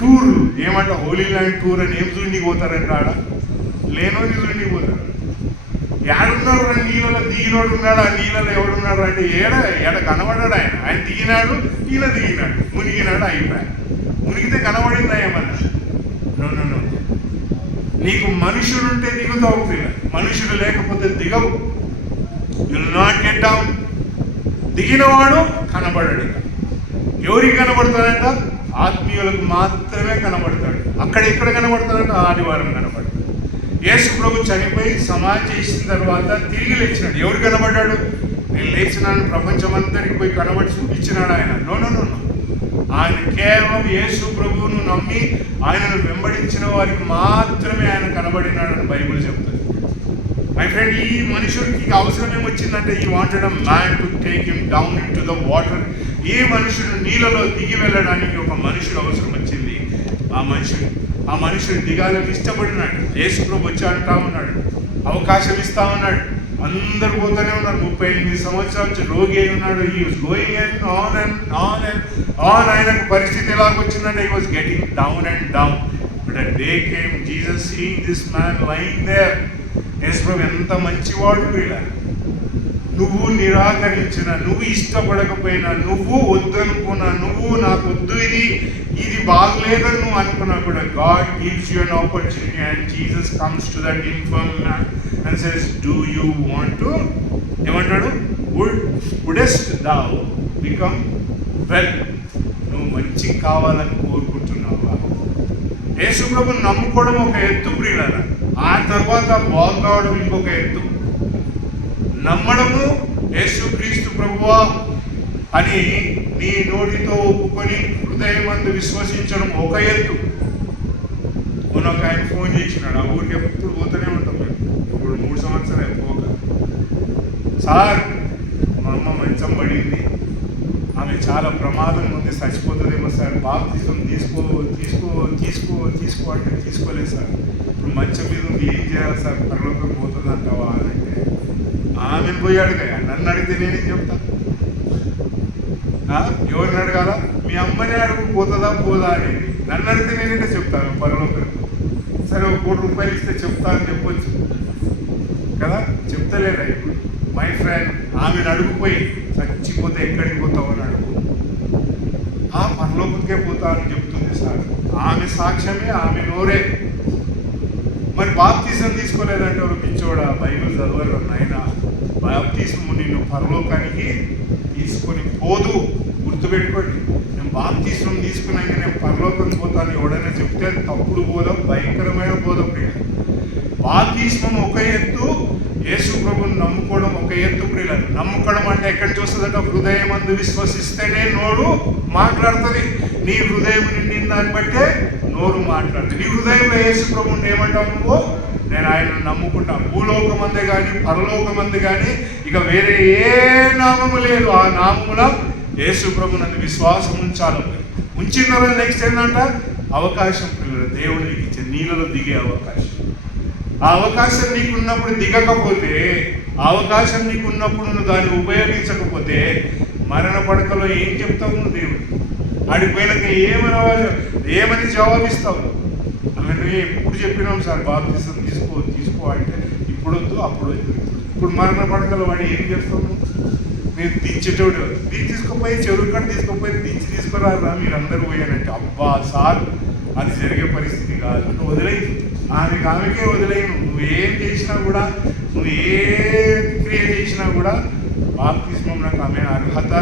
టూర్లు ఏమంట హోలీ ల్యాండ్ టూర్ అని ఏం చూడండి పోతారంట ఆడ లేనోని చూడండి పోతారు. ఏడున్నాడు రా నీళ్ళలో దిగినోడు ఉన్నాడు, ఆ నీళ్ళలో ఎవడున్నాడు అంటే ఏడ కనబడ్డాడు ఆయన దిగినాడు, ఈయన దిగినాడు, మునిగినాడు, అయిపోయాడు. మునిగితే కనబడిందా ఏమన్నా? నో. నీకు మనుషులుంటే దిగుతావు పిల్ల, మనుషులు లేకపోతే దిగవు. Will not get down. దిగినవాడు కనబడాడు. ఎవరికి కనబడతాడంట? ఆత్మీయులకు మాత్రమే కనబడతాడు. అక్కడ ఎక్కడ కనబడతాడంట? ఆదివారం కనబడతాడు. యేసు ప్రభు చనిపోయి సమాధి చేసిన తర్వాత తిరిగి లేచినాడు. ఎవరు కనబడ్డాడు? నేను లేచినాను ప్రపంచం అంతటికి పోయి కనబడి చూపించినాడు ఆయన. నో. ఆయన కేవలం యేసు ప్రభువును నమ్మి ఆయనను వెంబడించిన వారికి మాత్రమే ఆయన కనబడినాడని బైబిల్ చెప్తుంది. మై ఫ్రెండ్, ఈ మనుషుడికి అవసరం ఏమొచ్చిందంటే ఈ wanted a man to take him down in to the water. ఈ మనుషుడు నీళ్ళలో దిగి వెళ్ళడానికి ఒక మనుషుడు అవసరం వచ్చింది. ఆ మనుషుడు దిగాలని ఇష్టపడినాడు. యేసు ప్రభు వచ్చి అంటా ఉన్నాడు, అవకాశం ఇస్తా ఉన్నాడు. అందరు పోతూనే ఉన్నారు. 38 సంవత్సరాల నుంచి రోగి అయి ఉన్నాడు. He was going on. ఆయనకు పరిస్థితి ఎలాగొచ్చిందంటే he was getting down and down. But a day came, Jesus seeing this man lying there. Yesu ప్రభు ఎంత మంచివాడు వీళ్ళ. నువ్వు నిరాకరించిన, నువ్వు ఇష్టపడకపోయినా, నువ్వు వద్దనుకున్నా, నువ్వు నాకు వద్దు ఇది బాగలేదని నువ్వు అనుకున్నా కూడా God gives you an opportunity and Jesus comes to that inform man and says, do you want to, ఏమంటాడు, వుడెస్ట్ thou బికమ్ వెల్. నువ్వు మంచి కావాలని కోరుకుంటున్నావా? యేసు ప్రభుని నమ్ముకోవడం ఒక ఎత్తు ప్రియులారా. ఆ తర్వాత బాగుకావడం ఇంకొక ఎత్తు. నమ్మడము యేసుక్రీస్తు ప్రభువా అని నీ నోటితో ఒప్పుకొని హృదయమందు విశ్వసించడం ఒక ఎత్తు. ఒక ఆయన ఫోన్ చేసినాడు. ఆ ఊరికి ఎప్పుడు పోతూనే ఉంటాం మేము. ఇప్పుడు 3 సంవత్సరాలు పోక. సార్, మా అమ్మ మంచం పడింది, ఆమె చాలా ప్రమాదం ఉంది, చచ్చిపోతుందేమో సార్, బాప్తిజం తీసుకో అంటే తీసుకోలేదు సార్. ఇప్పుడు మంచం మీద ఉంది, ఏం చేయాలి సార్, పరలోకం పోతుంది అంటావా అని అంటే ఆమెను పోయాడు కదా. నన్ను అడిగితే నేనేం చెప్తా? ఎవరిని అడగాల? మీ అమ్మని అడుగు పోతుందా పోదా అనేది. నన్ను అడిగితే నేనంటే చెప్తాను పరలోకం. సరే, ఒక ₹1 ఇస్తే చెప్తా అని చెప్పొచ్చు కదా, చెప్తలేదా? ఇప్పుడు మై ఫ్రెండ్, ఆమెను అడుగుపోయి చచ్చిపోతే ఎక్కడికి పోతావు అని అడుగు. ఆ పరలోకంకే పోతా అని చెప్తుంది సార్. ఆమె సాక్ష్యమే, ఆమె నోరే. మరి బాప్తిజం తీసుకోలేదంటే ఒక పిచ్చోడా, బైబిల్ చదవరు నాయనా. బాప్తిజము నిన్ను పరలోకానికి తీసుకొని పోదు. గుర్తుపెట్టుకోండి, నేను బాప్తిజం తీసుకున్నాక నేను పరలోకం పోతాను ఎవడైనా చెప్తే అది తప్పుడు బోధం, భయంకరమైన బోధం. బాప్తిజం ఒక ఎత్తు, యేసు ప్రభుని నమ్ముకోవడం ఒక ఎత్తు ప్రియులను. నమ్ముకోవడం అంటే ఎక్కడి నుంచి వస్తుందంటే హృదయం అందు విశ్వసిస్తేనే నోరు మాట్లాడుతుంది. నీ హృదయం నిండిన దాన్ని బట్టే నోరు మాట్లాడుతుంది. నీ హృదయంలో యేసు ప్రభుని ఏమంటావు నువ్వు? నేను ఆయనను నమ్ముకుంటా. భూలోకమందే కానీ పరలోకమందే కానీ ఇక వేరే ఏ నామము లేదు. ఆ నామమున యేసు ప్రభునందు విశ్వాసం ఉంచాలి. ఉంచిన తర్వాత నెక్స్ట్ ఏంటంట? అవకాశం పిల్లలు దేవుడు నీకు ఇచ్చే నీళ్ళలో దిగే అవకాశం. ఆ అవకాశం నీకున్నప్పుడు దిగకపోతే, ఆ అవకాశం నీకున్నప్పుడు నువ్వు దాన్ని ఉపయోగించకపోతే మరణ పడకలో ఏం చెప్తావు నువ్వు దేవుడు? ఆడిపోయినాక ఏమని జవాబిస్తావు? అలాంటి ఎప్పుడు చెప్పినాం సార్, బాప్తిజం తీసుకో అంటే ఇప్పుడు వద్దు, అప్పుడు వద్దు. ఇప్పుడు మరణ పడకలో వాడు ఏం చేస్తావు? మీరు దించేటోడు తీసుకోపోయి చెరువు కాడ తీసుకోపోయి తీసుకురారా మీరందరూ పోయానంటే, అబ్బా సార్ అది జరిగే పరిస్థితి కాదు. నువ్వు వదిలేయి, ఆమెకే వదిలేయి. నువ్వేం చేసినా కూడా, నువ్వు ఏ క్రియ చేసినా కూడా బాప్తిజం నాకు ఆమె అర్హత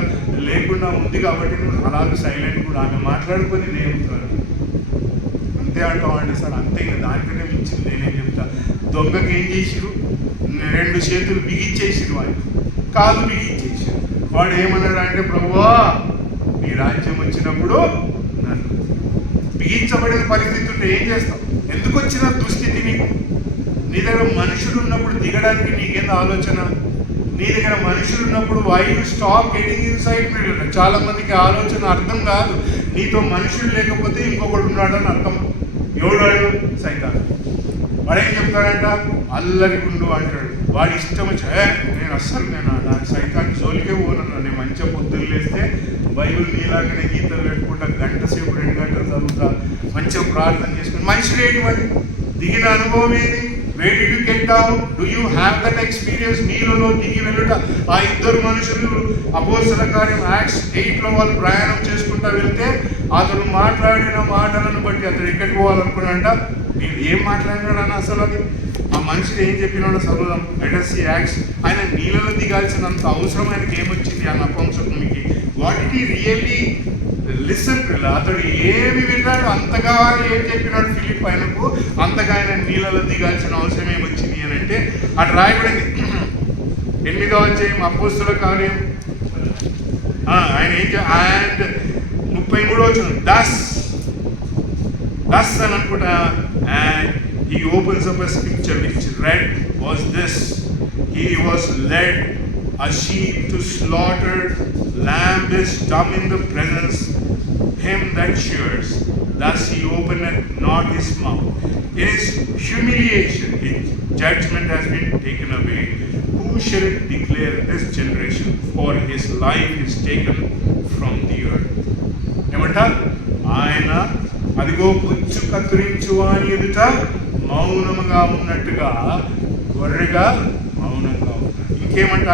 లేకుండా ఉంది కాబట్టి నువ్వు అలాగే సైలెంట్ కూడా. ఆమె మాట్లాడుకొని దేవుతాను అంతే అంటావండి సార్. అంతే, ఇంకా దానికంటే మించింది నేనేం చెప్తా. దొంగకి ఏం చేసిరు? 2 చేతులు బిగించేసిరు, వాడు కాలు బిగించేసారు. వాడు ఏమన్నాడు అంటే, ప్రభువా నీ రాజ్యం వచ్చినప్పుడు నన్ను. బిగించబడిన పరిస్థితి ఉంటే ఏం చేస్తావు? ఎందుకు వచ్చిన దుస్థితి నీకు? నీ దగ్గర మనుషులు ఉన్నప్పుడు దిగడానికి నీకేందో ఆలోచన? నీ దగ్గర మనుషులు ఉన్నప్పుడు why you stop getting inside? చాలా మందికి ఆలోచన అర్థం కాదు. నీతో మనుషులు లేకపోతే ఇంకొకటి ఉన్నాడని అర్థం. ఎవడాడు? సైతాన్. వాడేం చెప్తాడంట? అల్లరి గుండు అంటాడు. వాడి ఇష్టం వచ్చి నేను నాకు సైతాన్ జోలికే పోనన్నా. నేను మంచిగా పొద్దున్న లేస్తే బైబిల్ నీలాగానే గీతలు పెట్టుకుంటా, 1 గంట సేపు 2 గంటలు చదువుతా. వస్తా, మంచిగా ప్రార్థన చేసుకుని మనుషులు ఏంటి మరి దిగిన అనుభవం ఏది? Where did you get down? Do you have that experience? నీళ్ళలో దిగి వెళ్ళుట. ఆ ఇద్దరు మనుషులు అపోస్తల కార్యం యాక్ట్స్ 8లో వాళ్ళు ప్రయాణం చేసుకుంటా వెళ్తే అతను మాట్లాడిన మాటలను బట్టి అతను ఎక్కడికి పోవాలనుకున్నాడంట. నేను ఏం మాట్లాడినాడు అని అసలు అది ఆ మనిషిని ఏం చెప్పినాడో చదువుదాం. లెటర్సీ యాక్ట్స్. ఆయన నీళ్ళలో దిగాల్సినంత అవసరం ఆయనకి ఏమొచ్చింది ఆ నపుంసకునికి? వాట్ ఇట్ ఈ రియల్లీ లిసన్ పిల్ల. అతడు ఏమి విన్నాడు అంతగా ఏం చెప్పినాడు ఫిలిప్ ఆయనకు, అంతగా ఆయన నీళ్ళలో దిగాల్సిన అవసరం ఏమొచ్చింది అని అంటే అటు రాయబడింది 8వ అధ్యాయం అపోస్తల కార్యం. ఆయన ఏం అండ్ 33వ వచనం దస్ అని అనుకుంటా. And he opens up a scripture which read was this: he was led a sheep to slaughter, lamb is dumb in the presence him that shears, thus he openeth not his mouth. In his humiliation his judgment has been taken away. Who shall declare this generation? For his life is taken from the earth. ఏమంట ఆయన అదిగో పుచ్చు కత్తిరించు అని ఎదుట మౌనముగా ఉన్నట్టుగా గొర్రెగా మౌనంగా ఉన్నాడు. ఇంకేమంట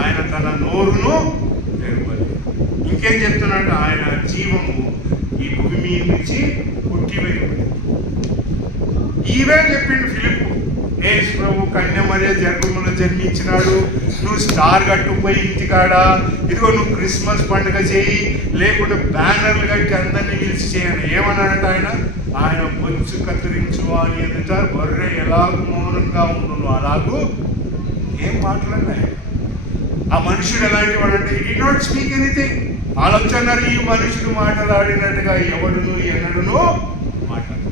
ఆయన తన నోరును తెరవలేదు. ఇంకేం చెప్తున్నాడు? ఆయన జీవము ఈ భూమి మీద నుంచి కొట్టివేయబడింది. ఈవే చెప్పిండు ఫిలిప్, యేసు ప్రభు కన్యమరియా గర్భములో జన్మించినాడు, నువ్వు స్టార్ కట్టుకుపోయి ఇంటికాడ ఇదిగో నువ్వు క్రిస్మస్ పండుగ చేయి, లేకుంటే బ్యానర్లు కట్టి అందరినీ పిలిచి చేయని ఏమన్నాడంట ఆయన బొచ్చు కత్తిరించు అని ఎదుట గొర్రె ఎలాగూ మౌనంగా ఉండును అలాగూ ఏం మాట్లాడినాయి. ఆ మనుషుడు ఎలాంటి వాడంటే he did not speak anything. ఆలోచనరు ఈ మనుషుడు మాట్లాడినట్టుగా ఎవడును ఎన్నడును మాట్లాడు.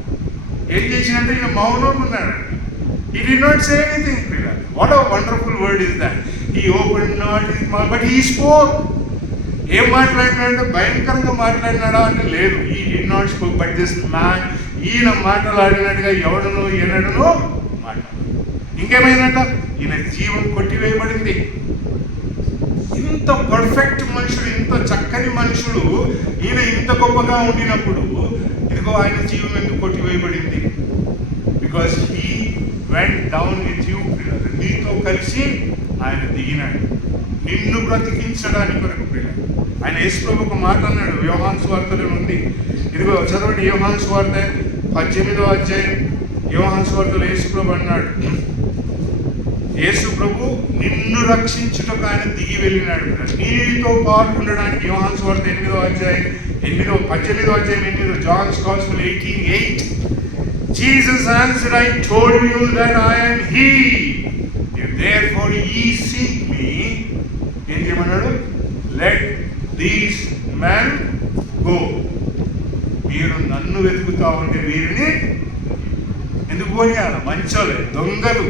ఏం చేసినట్టు ఈయన మౌనంగా ఉన్నాడు. He did not say anything. What a wonderful word is that. He opened not his mouth, but he spoke. ఏం మాట్లాడినాడంటే భయంకరంగా మాట్లాడినాడా అంటే లేదు. He did not speak, but this man ఈయన మాట్లాడినట్టుగా ఎవడును ఎన్నడును మాట్లాడు. ఇంకేమైందంట? ఈయన జీవం కొట్టివేయబడింది. ఇంత పర్ఫెక్ట్ మనుషుడు, ఇంత చక్కని మనుషుడు, ఈయన ఇంత గొప్పగా ఉండినప్పుడు ఇదిగో ఆయన జీవం ఎందుకు కొట్టివేయబడింది? Because he went down with you. నీతో కలిసి ఆయన దిగినాడు నిన్ను బ్రతికించడానికి కొరకు. ఆయన యేసు ప్రభు ఒక మాట అన్నాడు యోహాను సువార్తలో ఉంది. ఇదిగో చదవండి, యోహాను సువార్త 18వ అధ్యాయం. యోహాను సువార్తలో యేసు ప్రభు అన్నాడు, యేసు ప్రభు నిన్ను రక్షించుటకు ఆయన దిగి వెళ్ళినాడు, నీతో పాటు ఉండడానికి. యోహాను సువార్త 18వ అధ్యాయం 8, John's Gospel 18:8. Jesus answered, I told you that I am he. If therefore ye seek me, ఏం చేయమన్నాడు? Let these men go. మీరు నన్ను వెతుకుతా ఉంటే వీరిని ఎందుకు పోనీయాలి? మంచోలే, దొంగలు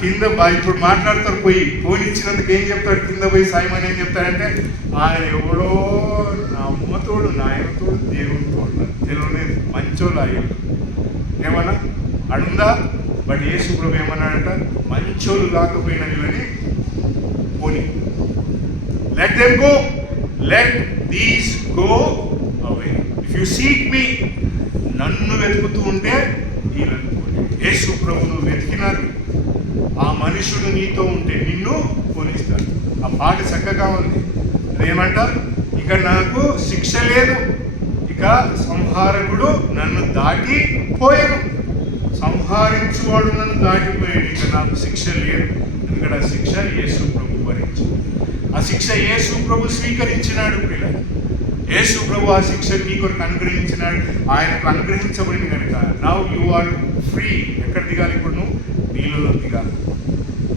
కింద ఇప్పుడు మాట్లాడతారు. పోనిచ్చినందుకు ఏం చెప్తాడు? కింద పోయి సైమన్ ఏం చెప్తాడంటే ఆయన ఎవడో నా అమ్మతోడు నాయనతోడు దేవుడితో తెలియలేదు మంచోళ్ళు ఆయన ఏమన్నా అడుందా? బట్ యేసు ప్రభు ఏమన్నాడంట? మంచోళ్ళు కాకపోయినా వీళ్ళని పోనీ, let them go, let these go away. If you seek మీ, నన్ను వెతుకుతూ ఉంటే వీళ్ళని పోనీ. యేసు ప్రభును వెతికినారు, ఆ మనుషుడు నీతో ఉంటే నిన్ను పోనిస్తాడు. ఆ పాట చక్కగా ఉంది. అదేమంట? ఇక నాకు శిక్ష లేదు, ఇక సంహారకుడు నన్ను దాటి పోయాను, సంహరించువాడు నన్ను దాటిపోయాడు, ఇక నాకు శిక్ష లేదు. ఎందుకంటే ఆ శిక్ష యేసు ప్రభు భరించింది. ఆ శిక్ష యేసు ప్రభు స్వీకరించినాడు. పిల్లలు, యేసు ప్రభు ఆ శిక్ష నీ కొరకు అనుగ్రహించినాడు. ఆయనకు అనుగ్రహించబడింది కనుక నౌ యు ఆర్ ఫ్రీ. ఎక్కడ దిగాలి ఇప్పుడు? నువ్వు నీళ్ళలో దిగాలి.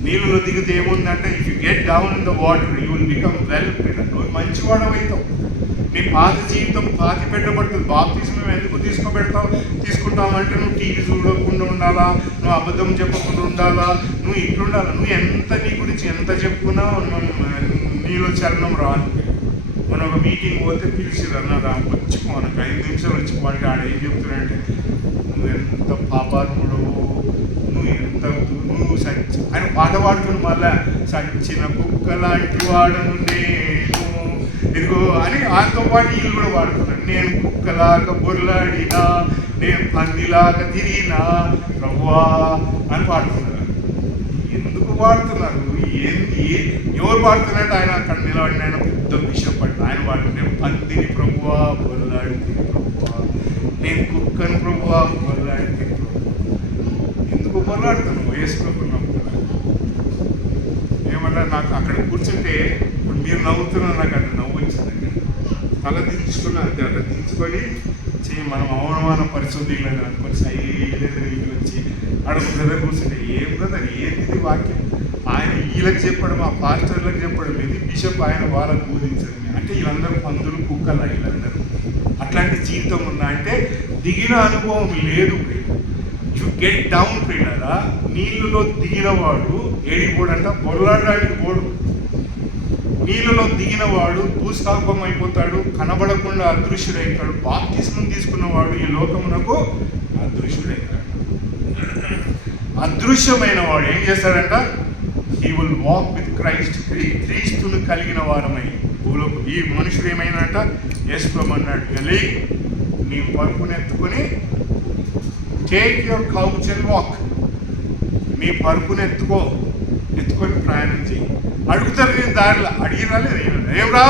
నీళ్ళలో దిగితే ఏముందంటే if you get down in the water you will become well. పిల్లలు, నువ్వు మంచివాడవైతావు. నీ పాత జీవితం పాతి పెట్టబడుతుంది. బాప్తిజం ఎందుకు తీసుకుంటామంటే నువ్వు టీవీ చూడకుండా ఉండాలా, నువ్వు అబద్ధం చెప్పకుండా ఉండాలా, నువ్వు ఇట్లుండాలా. నువ్వు ఎంత నీ గురించి ఎంత చెప్పుకున్నా నీలో చలనం రాదు. మనం ఒక మీటింగ్ పోతే పిలిచిరు అన్నారు, వచ్చిపో నాకు 5 నిమిషాలు వచ్చిపోంటే ఆడ ఏం చెప్తున్నాడంటే నువ్వు ఎంత పాపాత్ముడు, నువ్వు ఆయన పాట పాడుకుని మళ్ళా సచ్చిన కుక్క లాంటి వాడను నేను, ఇదిగో అని ఆయనతో పాటు వీళ్ళు కూడా పాడుతున్నారు. నేను కుక్కలాగా బొర్లాడినా, నేను పందిలాగా తిరిగినా ప్రభువా అని పాడుతున్నారు. ఎందుకు పాడుతున్నారు? ఏంది? ఎవరు పాడుతున్నారంటే ఆయన అక్కడ నిలబడిన ఆయన పెద్ద బిషప్ అంట. ఆయన పాడుతుంది, నేను పందిని ప్రభువా బొర్లాడితే ప్రభువా, నేను కుక్కను ప్రభువా బొర్లాడితే ప్రభువా. ఎందుకు బొర్లాడుతున్నావు? వేసుకున్నాం ఏమన్నా నాకు అక్కడ కూర్చుంటే ఇప్పుడు మీరు నవ్వుతున్నా నాకు అక్కడ నవ్వు వచ్చిందండి. తల దించుకున్న అట్లా దించుకొని మనం అవమాన పరిశోధన అనుకొని సైలెంట్గా ఇంటికి వచ్చి అడుగు బ్రదర్ కూర్చుంటే ఏం బ్రదర్ ఏంది వాక్యం ఆయన వీళ్ళకి చెప్పడం, ఆ పాస్టర్లకు చెప్పడం లేదు, బిషప్ ఆయన వాళ్ళకు బోధించడం. అంటే వీళ్ళందరూ పందులు కుక్కలు వీళ్ళందరూ. అట్లాంటి జీవితం ఉందా అంటే దిగిన అనుభవం లేదు. యు గెట్ డౌన్ ప్రియులారా. నీళ్ళలో దిగిన వాడు ఏడిపోడంట, బొర్లాడడానికి పోడు. నీళ్ళలో దిగిన వాడు భూస్థాపం అయిపోతాడు, కనబడకుండా అదృశ్యుడైతాడు. బాప్తిస్మం తీసుకున్నవాడు ఈ లోకమునకు అదృశ్యుడైతాడు. అదృశ్యమైన వాడు ఏం చేస్తాడంట? He will walk with Christ. క్రీస్తును కలిగిన వారమై భూలోకం. ఈ మనుషుడు ఏమైనాడంట? యేసు అన్నాడు, వెళ్ళి నీ పరుపునెత్తుకొని take your couch and walk. మీ పరుపుని ఎత్తుకొని ప్రయాణం చేయి. అడుగుతారు నేను దారిలో, అడిగినా లేదు ఏం రా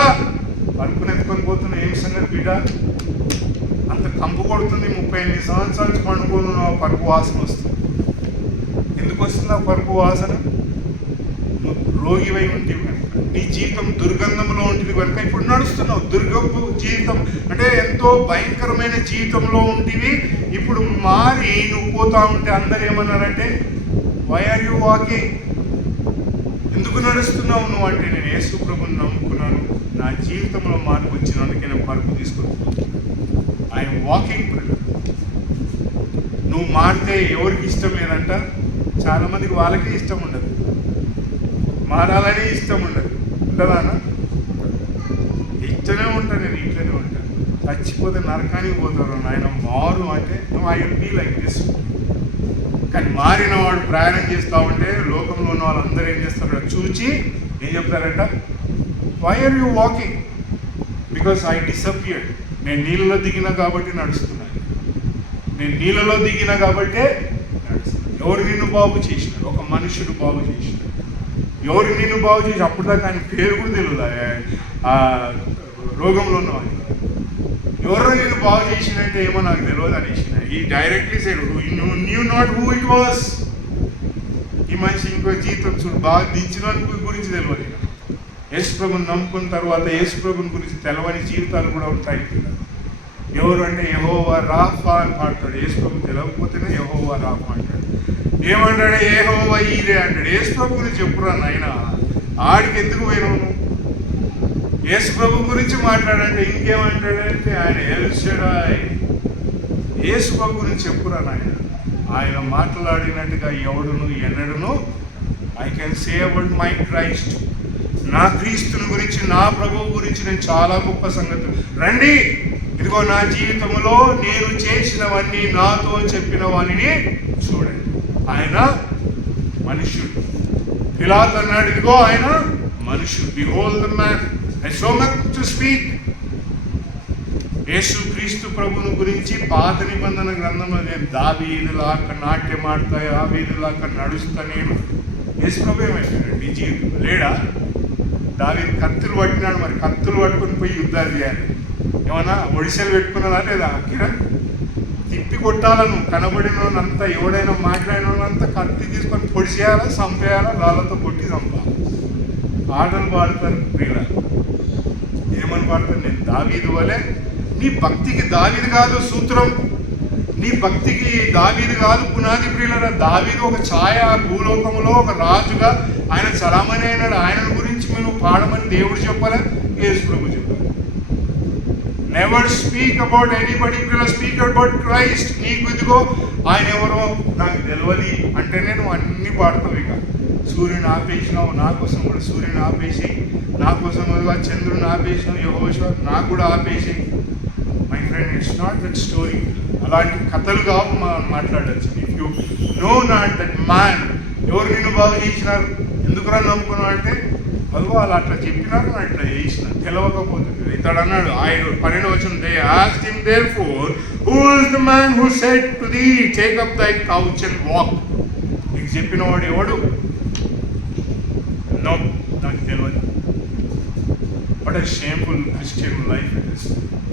పరుపుని ఎత్తుకొని పోతున్నా, ఏం సంగతి బిడ్డ అంత కంపు కొడుతుంది, 38 సంవత్సరాలు పండుకొని పరుపు వాసన వస్తుంది. ఎందుకు వస్తుంది ఆ పరుపు వాసన? నువ్వు రోగివై ఉంటుంది కనుక, నీ జీవితం దుర్గంధంలో ఉంటుంది కనుక ఇప్పుడు నడుస్తున్నావు. దుర్గపు జీవితం అంటే ఎంతో భయంకరమైన జీవితంలో ఉంటుంది. ఇప్పుడు మారి నువ్వు పోతా ఉంటే అందరు ఏమన్నారంటే, వై ఆర్ యూ వాకింగ్? ఎందుకు నడుస్తున్నావు నువ్వు అంటే, నేను యేసు ప్రభుని నమ్ముకున్నాను, నా జీవితంలో మార్పు వచ్చినందుకే నేను పరుపు తీసుకుంటున్నాను. I'm walking. నువ్వు మారితే ఎవరికి ఇష్టం లేదంట? చాలామందికి వాళ్ళకే ఇష్టం ఉండదు, మారాలని ఇష్టం ఉండదు. ఉండదా? ఇష్టమే ఉంటాను, నేను ఇంట్లోనే ఉంటాను. చచ్చిపోతే నరకానికి పోతారు నాయన మారు అంటే, I will be like this. కానీ మారిన వాడు ప్రయాణం చేస్తూ ఉంటే లోకంలో ఉన్న వాళ్ళందరూ ఏం చేస్తారో చూచి ఏం చెప్తారంట? Why are you walking? Because I disappeared. నేను నీళ్ళలో దిగినా కాబట్టి నడుస్తున్నాను. నేను నీళ్ళలో దిగినా కాబట్టే నడుస్తున్నాను. ఎవరు నిన్ను బాగు చేసినారు? ఒక మనుషుడు బాగు చేసినాడు. ఎవరు నిన్ను బాగు చేసి అప్పుడు దాకా ఆయన పేరు కూడా తెలియదు ఆ రోగంలో ఉన్నవాడు. ఎవరో నేను బాగు చేసినంటే ఏమో నాకు తెలియదు అనేసిన. ఈ directly side new not who it was. ఈ మనిషి ఇంకో జీవితం చూడు బాగా దించిన గురించి తెలియదు. యేసు ప్రభుని నమ్ముకున్న తర్వాత యేసు ప్రభుని గురించి తెలవని జీవితాలు కూడా ఉంటాయి. ఎవరు అంటే యెహోవా రాఫా అని పాడతాడు. యేసు ప్రభు తెలవకపోతేనే యెహోవా రాఫా అంటాడు. ఏమంటాడు? యెహోవా ఈరే అంటాడు. యేసు ప్రభు గురించి చెప్పురా నాయన, ఆడికి ఎందుకు పోయినావు? యేసు ప్రభు గురించి మాట్లాడంటే ఇంకేమంటాడంటే ఆయన ఎల్ షడాయ్. యేసు ప్రభు గురించి చెప్పురా నాయన. ఆయన మాట్లాడినట్టుగా ఎవడును ఎన్నడును I can say about my Christ. నా క్రీస్తుని గురించి, నా ప్రభువు గురించి నేను చాలా గొప్ప సంగతులు. రండి, ఇదిగో నా జీవితంలో నేను చేసినవన్నీ, నాతో చెప్పినవన్నీ చూడండి. ఆయన మనుష్యుడు. పిలాతు అన్నాడు, ఇదిగో ఆయన మనుష్యుడు. Behold the man. So much to speak. Yesu Kristu ప్రభుని గురించి పాత నిబంధన గ్రంథంలో నేను దావీదులాగా నాట్యం ఆడతా, దావీదులాగా నడుస్తా. నేను యేసు ప్రభు ఏమైపోయాడు నీ జీవితంలో? లేడా? దావీదు కత్తులు పట్టినాడు, మరి కత్తులు పట్టుకొని పోయి యుద్ధాలు చేయాలి. ఏమన్నా ఒడిశలు పెట్టుకున్నదా లేదా? అక్కిరా తిప్పి కొట్టాలను కనబడినంతా, ఎవడైనా మాట్లాడినంతా కత్తి తీసుకొని పొడిచేయాలా, చంపేయాలా, రాళ్ళతో కొట్టి చంపాలి. ఆటలు పాడతారు ప్రియుల. ఏమని పాడతారు? నేను దావీదు వలె. నీ భక్తికి దావీదు కాదు సూత్రం, నీ భక్తికి దావీదు కాదు పునాది ప్రియుల. దావీదు ఒక ఛాయ, భూలోకములో ఒక రాజుగా ఆయన చలామణి అయినాడు. ఆయన గురించి మేము పాడమని దేవుడు చెప్పాలి, యేసు ప్రభు చెప్పాలి. Never speak about anybody, speak about Christ. నీకు ఇదిగో ఆయన ఎవరో నాకు తెలియదు అంటే నేను అన్ని పాడతావు. ఇక సూర్యుని ఆపేసినావు, నా కోసం కూడా సూర్యుని ఆపేసి, నా కోసం చంద్రుని ఆపేసినావు, యెహోషువ నాకు కూడా ఆపేసి. My friend, it's not that story. అలాంటి కథలు కావు మాట్లాడచ్చు. If you know not that man, ఎవరు నిన్ను బాగు చేసినారు, ఎందుకురా నమ్ముకున్నావు అంటే అదిగో వాళ్ళు అట్లా చెప్పినారు, అట్లా చేసిన తెలవకపోతుంది. ఇతడు అన్నాడు, ఆయన 12వ వచనం, they asked him therefore, who is the man who said to thee, take up thy couch and walk? నీకు చెప్పిన వాడు ఎవడు? నో, నాకు తెలియదు. What a shameful Christian life it is.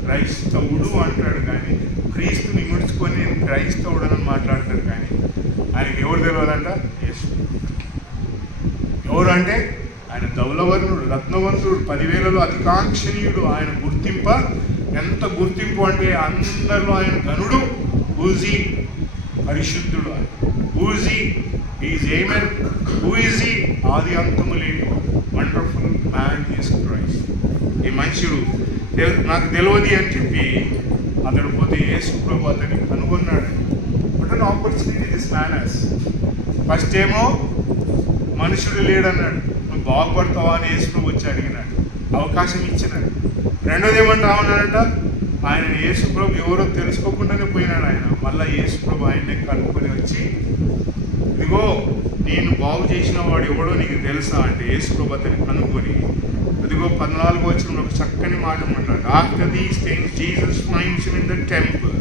క్రైస్తవుడు అంటాడు కానీ క్రీస్తుని ముడుచుకొని నేను క్రైస్తవుడు అని మాట్లాడతాడు కానీ ఆయనకి ఎవరు తెలియదంట? యేసు. ఎవరు అంటే ఆయన ధవలవర్ణుడు, రత్నవంతుడు, 10,000లో అతికాంక్షణీయుడు. ఆయన ఎంత గుర్తింపు అంటే అందరిలో ఆయన ఘనుడు. ఊజీ పరిశుద్ధుడు. ఊజీ ఈజ్ ఏమన్. ఊజీ ఆది అంతము లేని వండర్ఫుల్ మ్యాన్ ఈజ్ క్రైస్ట్. ఈ మనుషుడు నాకు తెలియదు అని చెప్పి అతడు పోతే యేసు ప్రభు అతన్ని కనుగొన్నాడు. What an opportunity this man has. First ఏమో మనుషుడు లేడన్నాడు, నువ్వు బాగుపడతావా అని యేసు ప్రభు వచ్చి అడిగినాడు, అవకాశం ఇచ్చినాడు. రెండోది ఏమంటావు అన్నాడంట, ఆయన యేసు ప్రభు ఎవరో తెలుసుకోకుండానే పోయినాడు. ఆయన మళ్ళీ యేసు ప్రభు ఆయన్నే కనుక్కొని వచ్చి, ఇదిగో నేను బాగు చేసిన వాడు ఎవడో నీకు తెలుసా అంటే యేసు ప్రభు అతన్ని కనుక్కొని, అదిగో 14వ వచనంలో ఒక చక్కని మాట మాట్లాడు. After these things Jesus finds him in the temple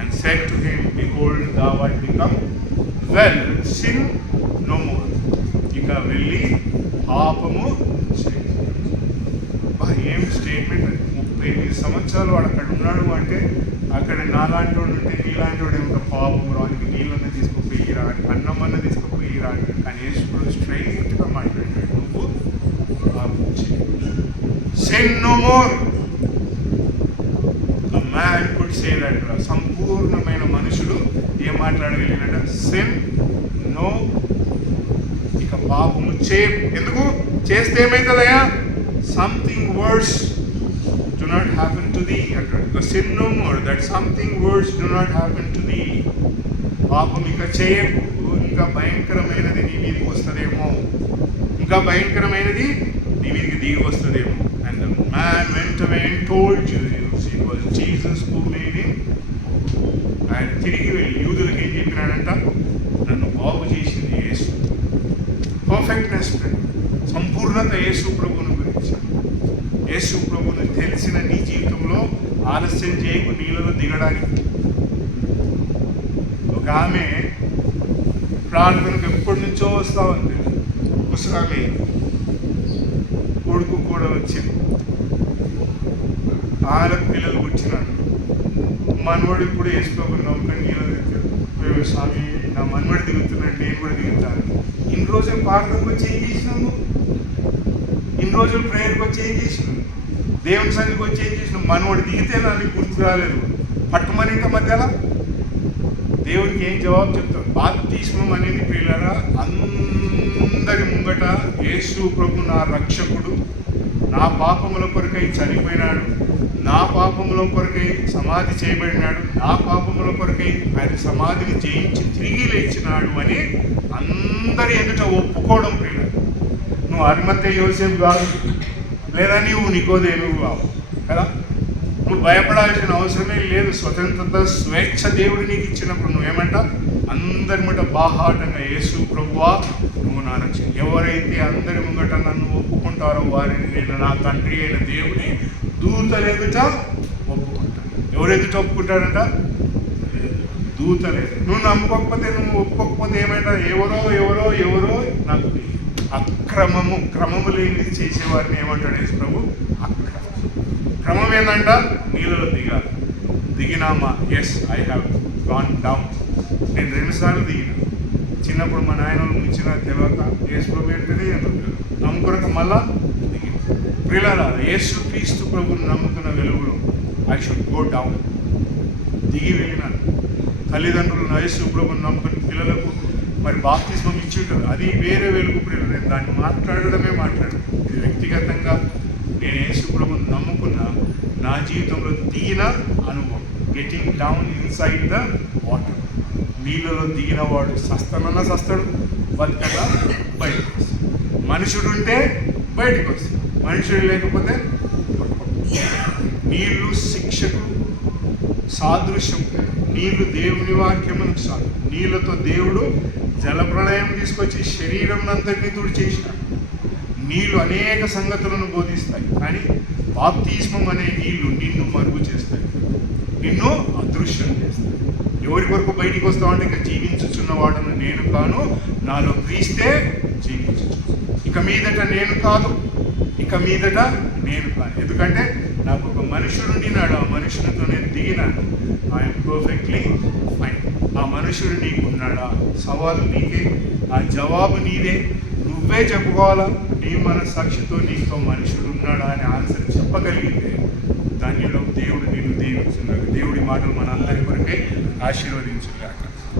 and said to him, behold thou art become well, sin no more. ఇక వెళ్ళి పాపము ఏం స్టేట్మెంట్. 38 సంవత్సరాలు వాడు అక్కడ ఉన్నాడు అంటే, అక్కడ నాలాంటి వాడు ఉంటే నీలాంటి వాడు ఏమిటో పాపం రానికి నీళ్ళన్నీ తీసుకుపోయి రాని, అన్నమన్న తీసుకుపోయి రాని. కానీ యేసు స్ట్రైట్గా మాట్లాడాడు, నువ్వు పాపం చేయి. Sin no more. A man could say that. సంపూర్ణమైన మనుషుడు ఏం మాట్లాడగలిగినట? Sin no. ఇక పాపము చేయ. ఎందుకు చేస్తే ఏమవుతుందయ్యా? Something worse do not happen to thee అంటాడు. Sin no more, that something worse do not happen to thee. పాపం ఇక చేయకు, ఇంకా భయంకరమైనది నీ మీదకి వస్తుందేమో, ఇంకా భయంకరమైనది నీ మీదకి దిగి వస్తుందేమో. And the man went away and told Jews it was Jesus who made him. ఆయన తిరిగి వెళ్ళి యూదులకి ఏం చెప్పినాడంట? నన్ను బాగు చేసింది యేసు. పర్ఫెక్ట్నెస్, సంపూర్ణత యేసు ప్రభువుని గురించి. యేసు ప్రభువుని తెలిసిన నీ జీవితంలో ఆలస్యం చేయకు నీళ్ళలో దిగడానికి. ఒక ఆమె ప్రార్థనకు ఎప్పటి నుంచో వస్తూ ఉంది. ముసలామె కొడుకు కూడా వచ్చింది, పిల్లలు వచ్చినాడు. మనవడు ఇప్పుడు యేసు ప్రభువుని నమ్ముకొని నీళ్ళు దిగుతాడు. స్వామి నా మనవడు దిగుతున్నాడు, నేను కూడా దిగుతాను. ఇన్ని రోజులు ప్రార్థనకు వచ్చి ఏం చేసినాము? ఇన్ని రోజులు ప్రేయర్కి వచ్చి ఏం చేసినాము? దేవుని సన్నిధికి వచ్చి ఏం చేసినాం? మనవాడు దిగితే నాకు గుర్తు రాలేదు, పట్టుమని ఇంకా మధ్యలో దేవుడికి ఏం జవాబు చెప్తాం? బాప్తిస్మం అనేది ప్రియులారా, అందరి ముంగట యేసు ప్రభు నా రక్షకుడు, నా పాపముల కొరకై చనిపోయినాడు, నా పాపముల కొరకై సమాధి చేయబడినాడు, నా పాపముల కొరకై ఆయన సమాధిని జయించి తిరిగి లేచినాడు అని అందరి ఎదుట ఒప్పుకోవడం ప్రియులారా. నువ్వు అరిమత్తె యోసేపు కాదు, లేదా నీవు నికోదేము కావు కదా. నువ్వు భయపడాల్సిన అవసరమే లేదు. స్వతంత్రత, స్వేచ్ఛ దేవుడు నీకు ఇచ్చినప్పుడు నువ్వేమంట? అందరి ముంట బాహాటంగా యేసు ప్రభువా నువ్వు నా రక్షణ. ఎవరైతే అందరి ముంగట నన్ను ఒప్పుకుంటారో వారిని నేను నా తండ్రి అయిన దేవుని దూతలు ఎదుట ఒప్పుకుంటాను. ఎవరెదుట ఒప్పుకుంటాడంట? దూతలు ఎదుట. నువ్వు నమ్ముకోకపోతే, నువ్వు ఒప్పుకోకపోతే ఏమంట? ఎవరో ఎవరో ఎవరో నాకు క్రమము లేని చేసేవారిని ఏమంటాడు యేసు ప్రభు? క్రమం ఏంటంట? నీళ్ళలో దిగాలి. దిగినామా? Yes, I have gone down. నేను 2 సార్లు దిగిన. చిన్నప్పుడు మా నాయన ముంచిన తెలియక యేసు ప్రభు ఏంటది నమ్ముకున్నాక మళ్ళా దిగి. ప్రియులారా, యేసు క్రీస్తు ప్రభుని నమ్ముకున్న వెలుగులో ఐ షుడ్ గో డౌన్. దిగి వెళ్ళినాను. తల్లిదండ్రులు యేసు ప్రభుని నమ్ముకున్న పిల్లలకు మరి బాప్తిస్మం ఇచ్చి ఉంటారు, అది వేరే వెలుగు ప్రియులు. నేను దాన్ని మాట్లాడడమే మాట్లాడు. ఇది వ్యక్తిగతంగా నేను యేసు ప్రభుని నమ్ముకున్న నా జీవితంలో దిగిన అనుభవం. Getting down inside the water. నీళ్ళలో దిగిన వాడు సస్తనన్న సస్తడు, బతకగా బయటకు వస్తాడు. మనుషుడు ఉంటే బయటకు వస్తాడు, మనుషుడు లేకపోతే నీళ్ళు శిక్షకు సాదృశ్యం. నీళ్లు దేవుని వాక్యమునకు సాధు. నీళ్ళతో దేవుడు జలప్రళయం తీసుకొచ్చి శరీరం అంతటినీ తుడిచేసినాడు. నీళ్లు అనేక సంగతులను బోధిస్తాయి, కానీ బాప్తిస్మం అనే నీళ్లు నిన్ను మరుగు చేస్తాయి, నిన్ను అదృశ్యం చేస్తాయి. ఎవరి కొరకు బయటికి వస్తావంటే, ఇక జీవించుచున్నవాడును నేను కాను, నాలో క్రీస్తే జీవించుచు. ఇక మీదట నేను కాదు, ఇక మీదట నేను కాను. ఎందుకంటే నాకు ఒక మనుషుడు ఉండినాడు, ఆ మనుషునితో నేను దిగినాను. I'm perfectly fine. ఆ మనుషుడు నీకు ఉన్నాడా? సవాలు నీకే, ఆ జవాబు నీదే. నువ్వే చెప్పుకోవాలా, నీ మనస్సాక్షితో నీతో మనుషుడు ఉన్నాడా అని ఆన్సర్ చెప్పగలిగితే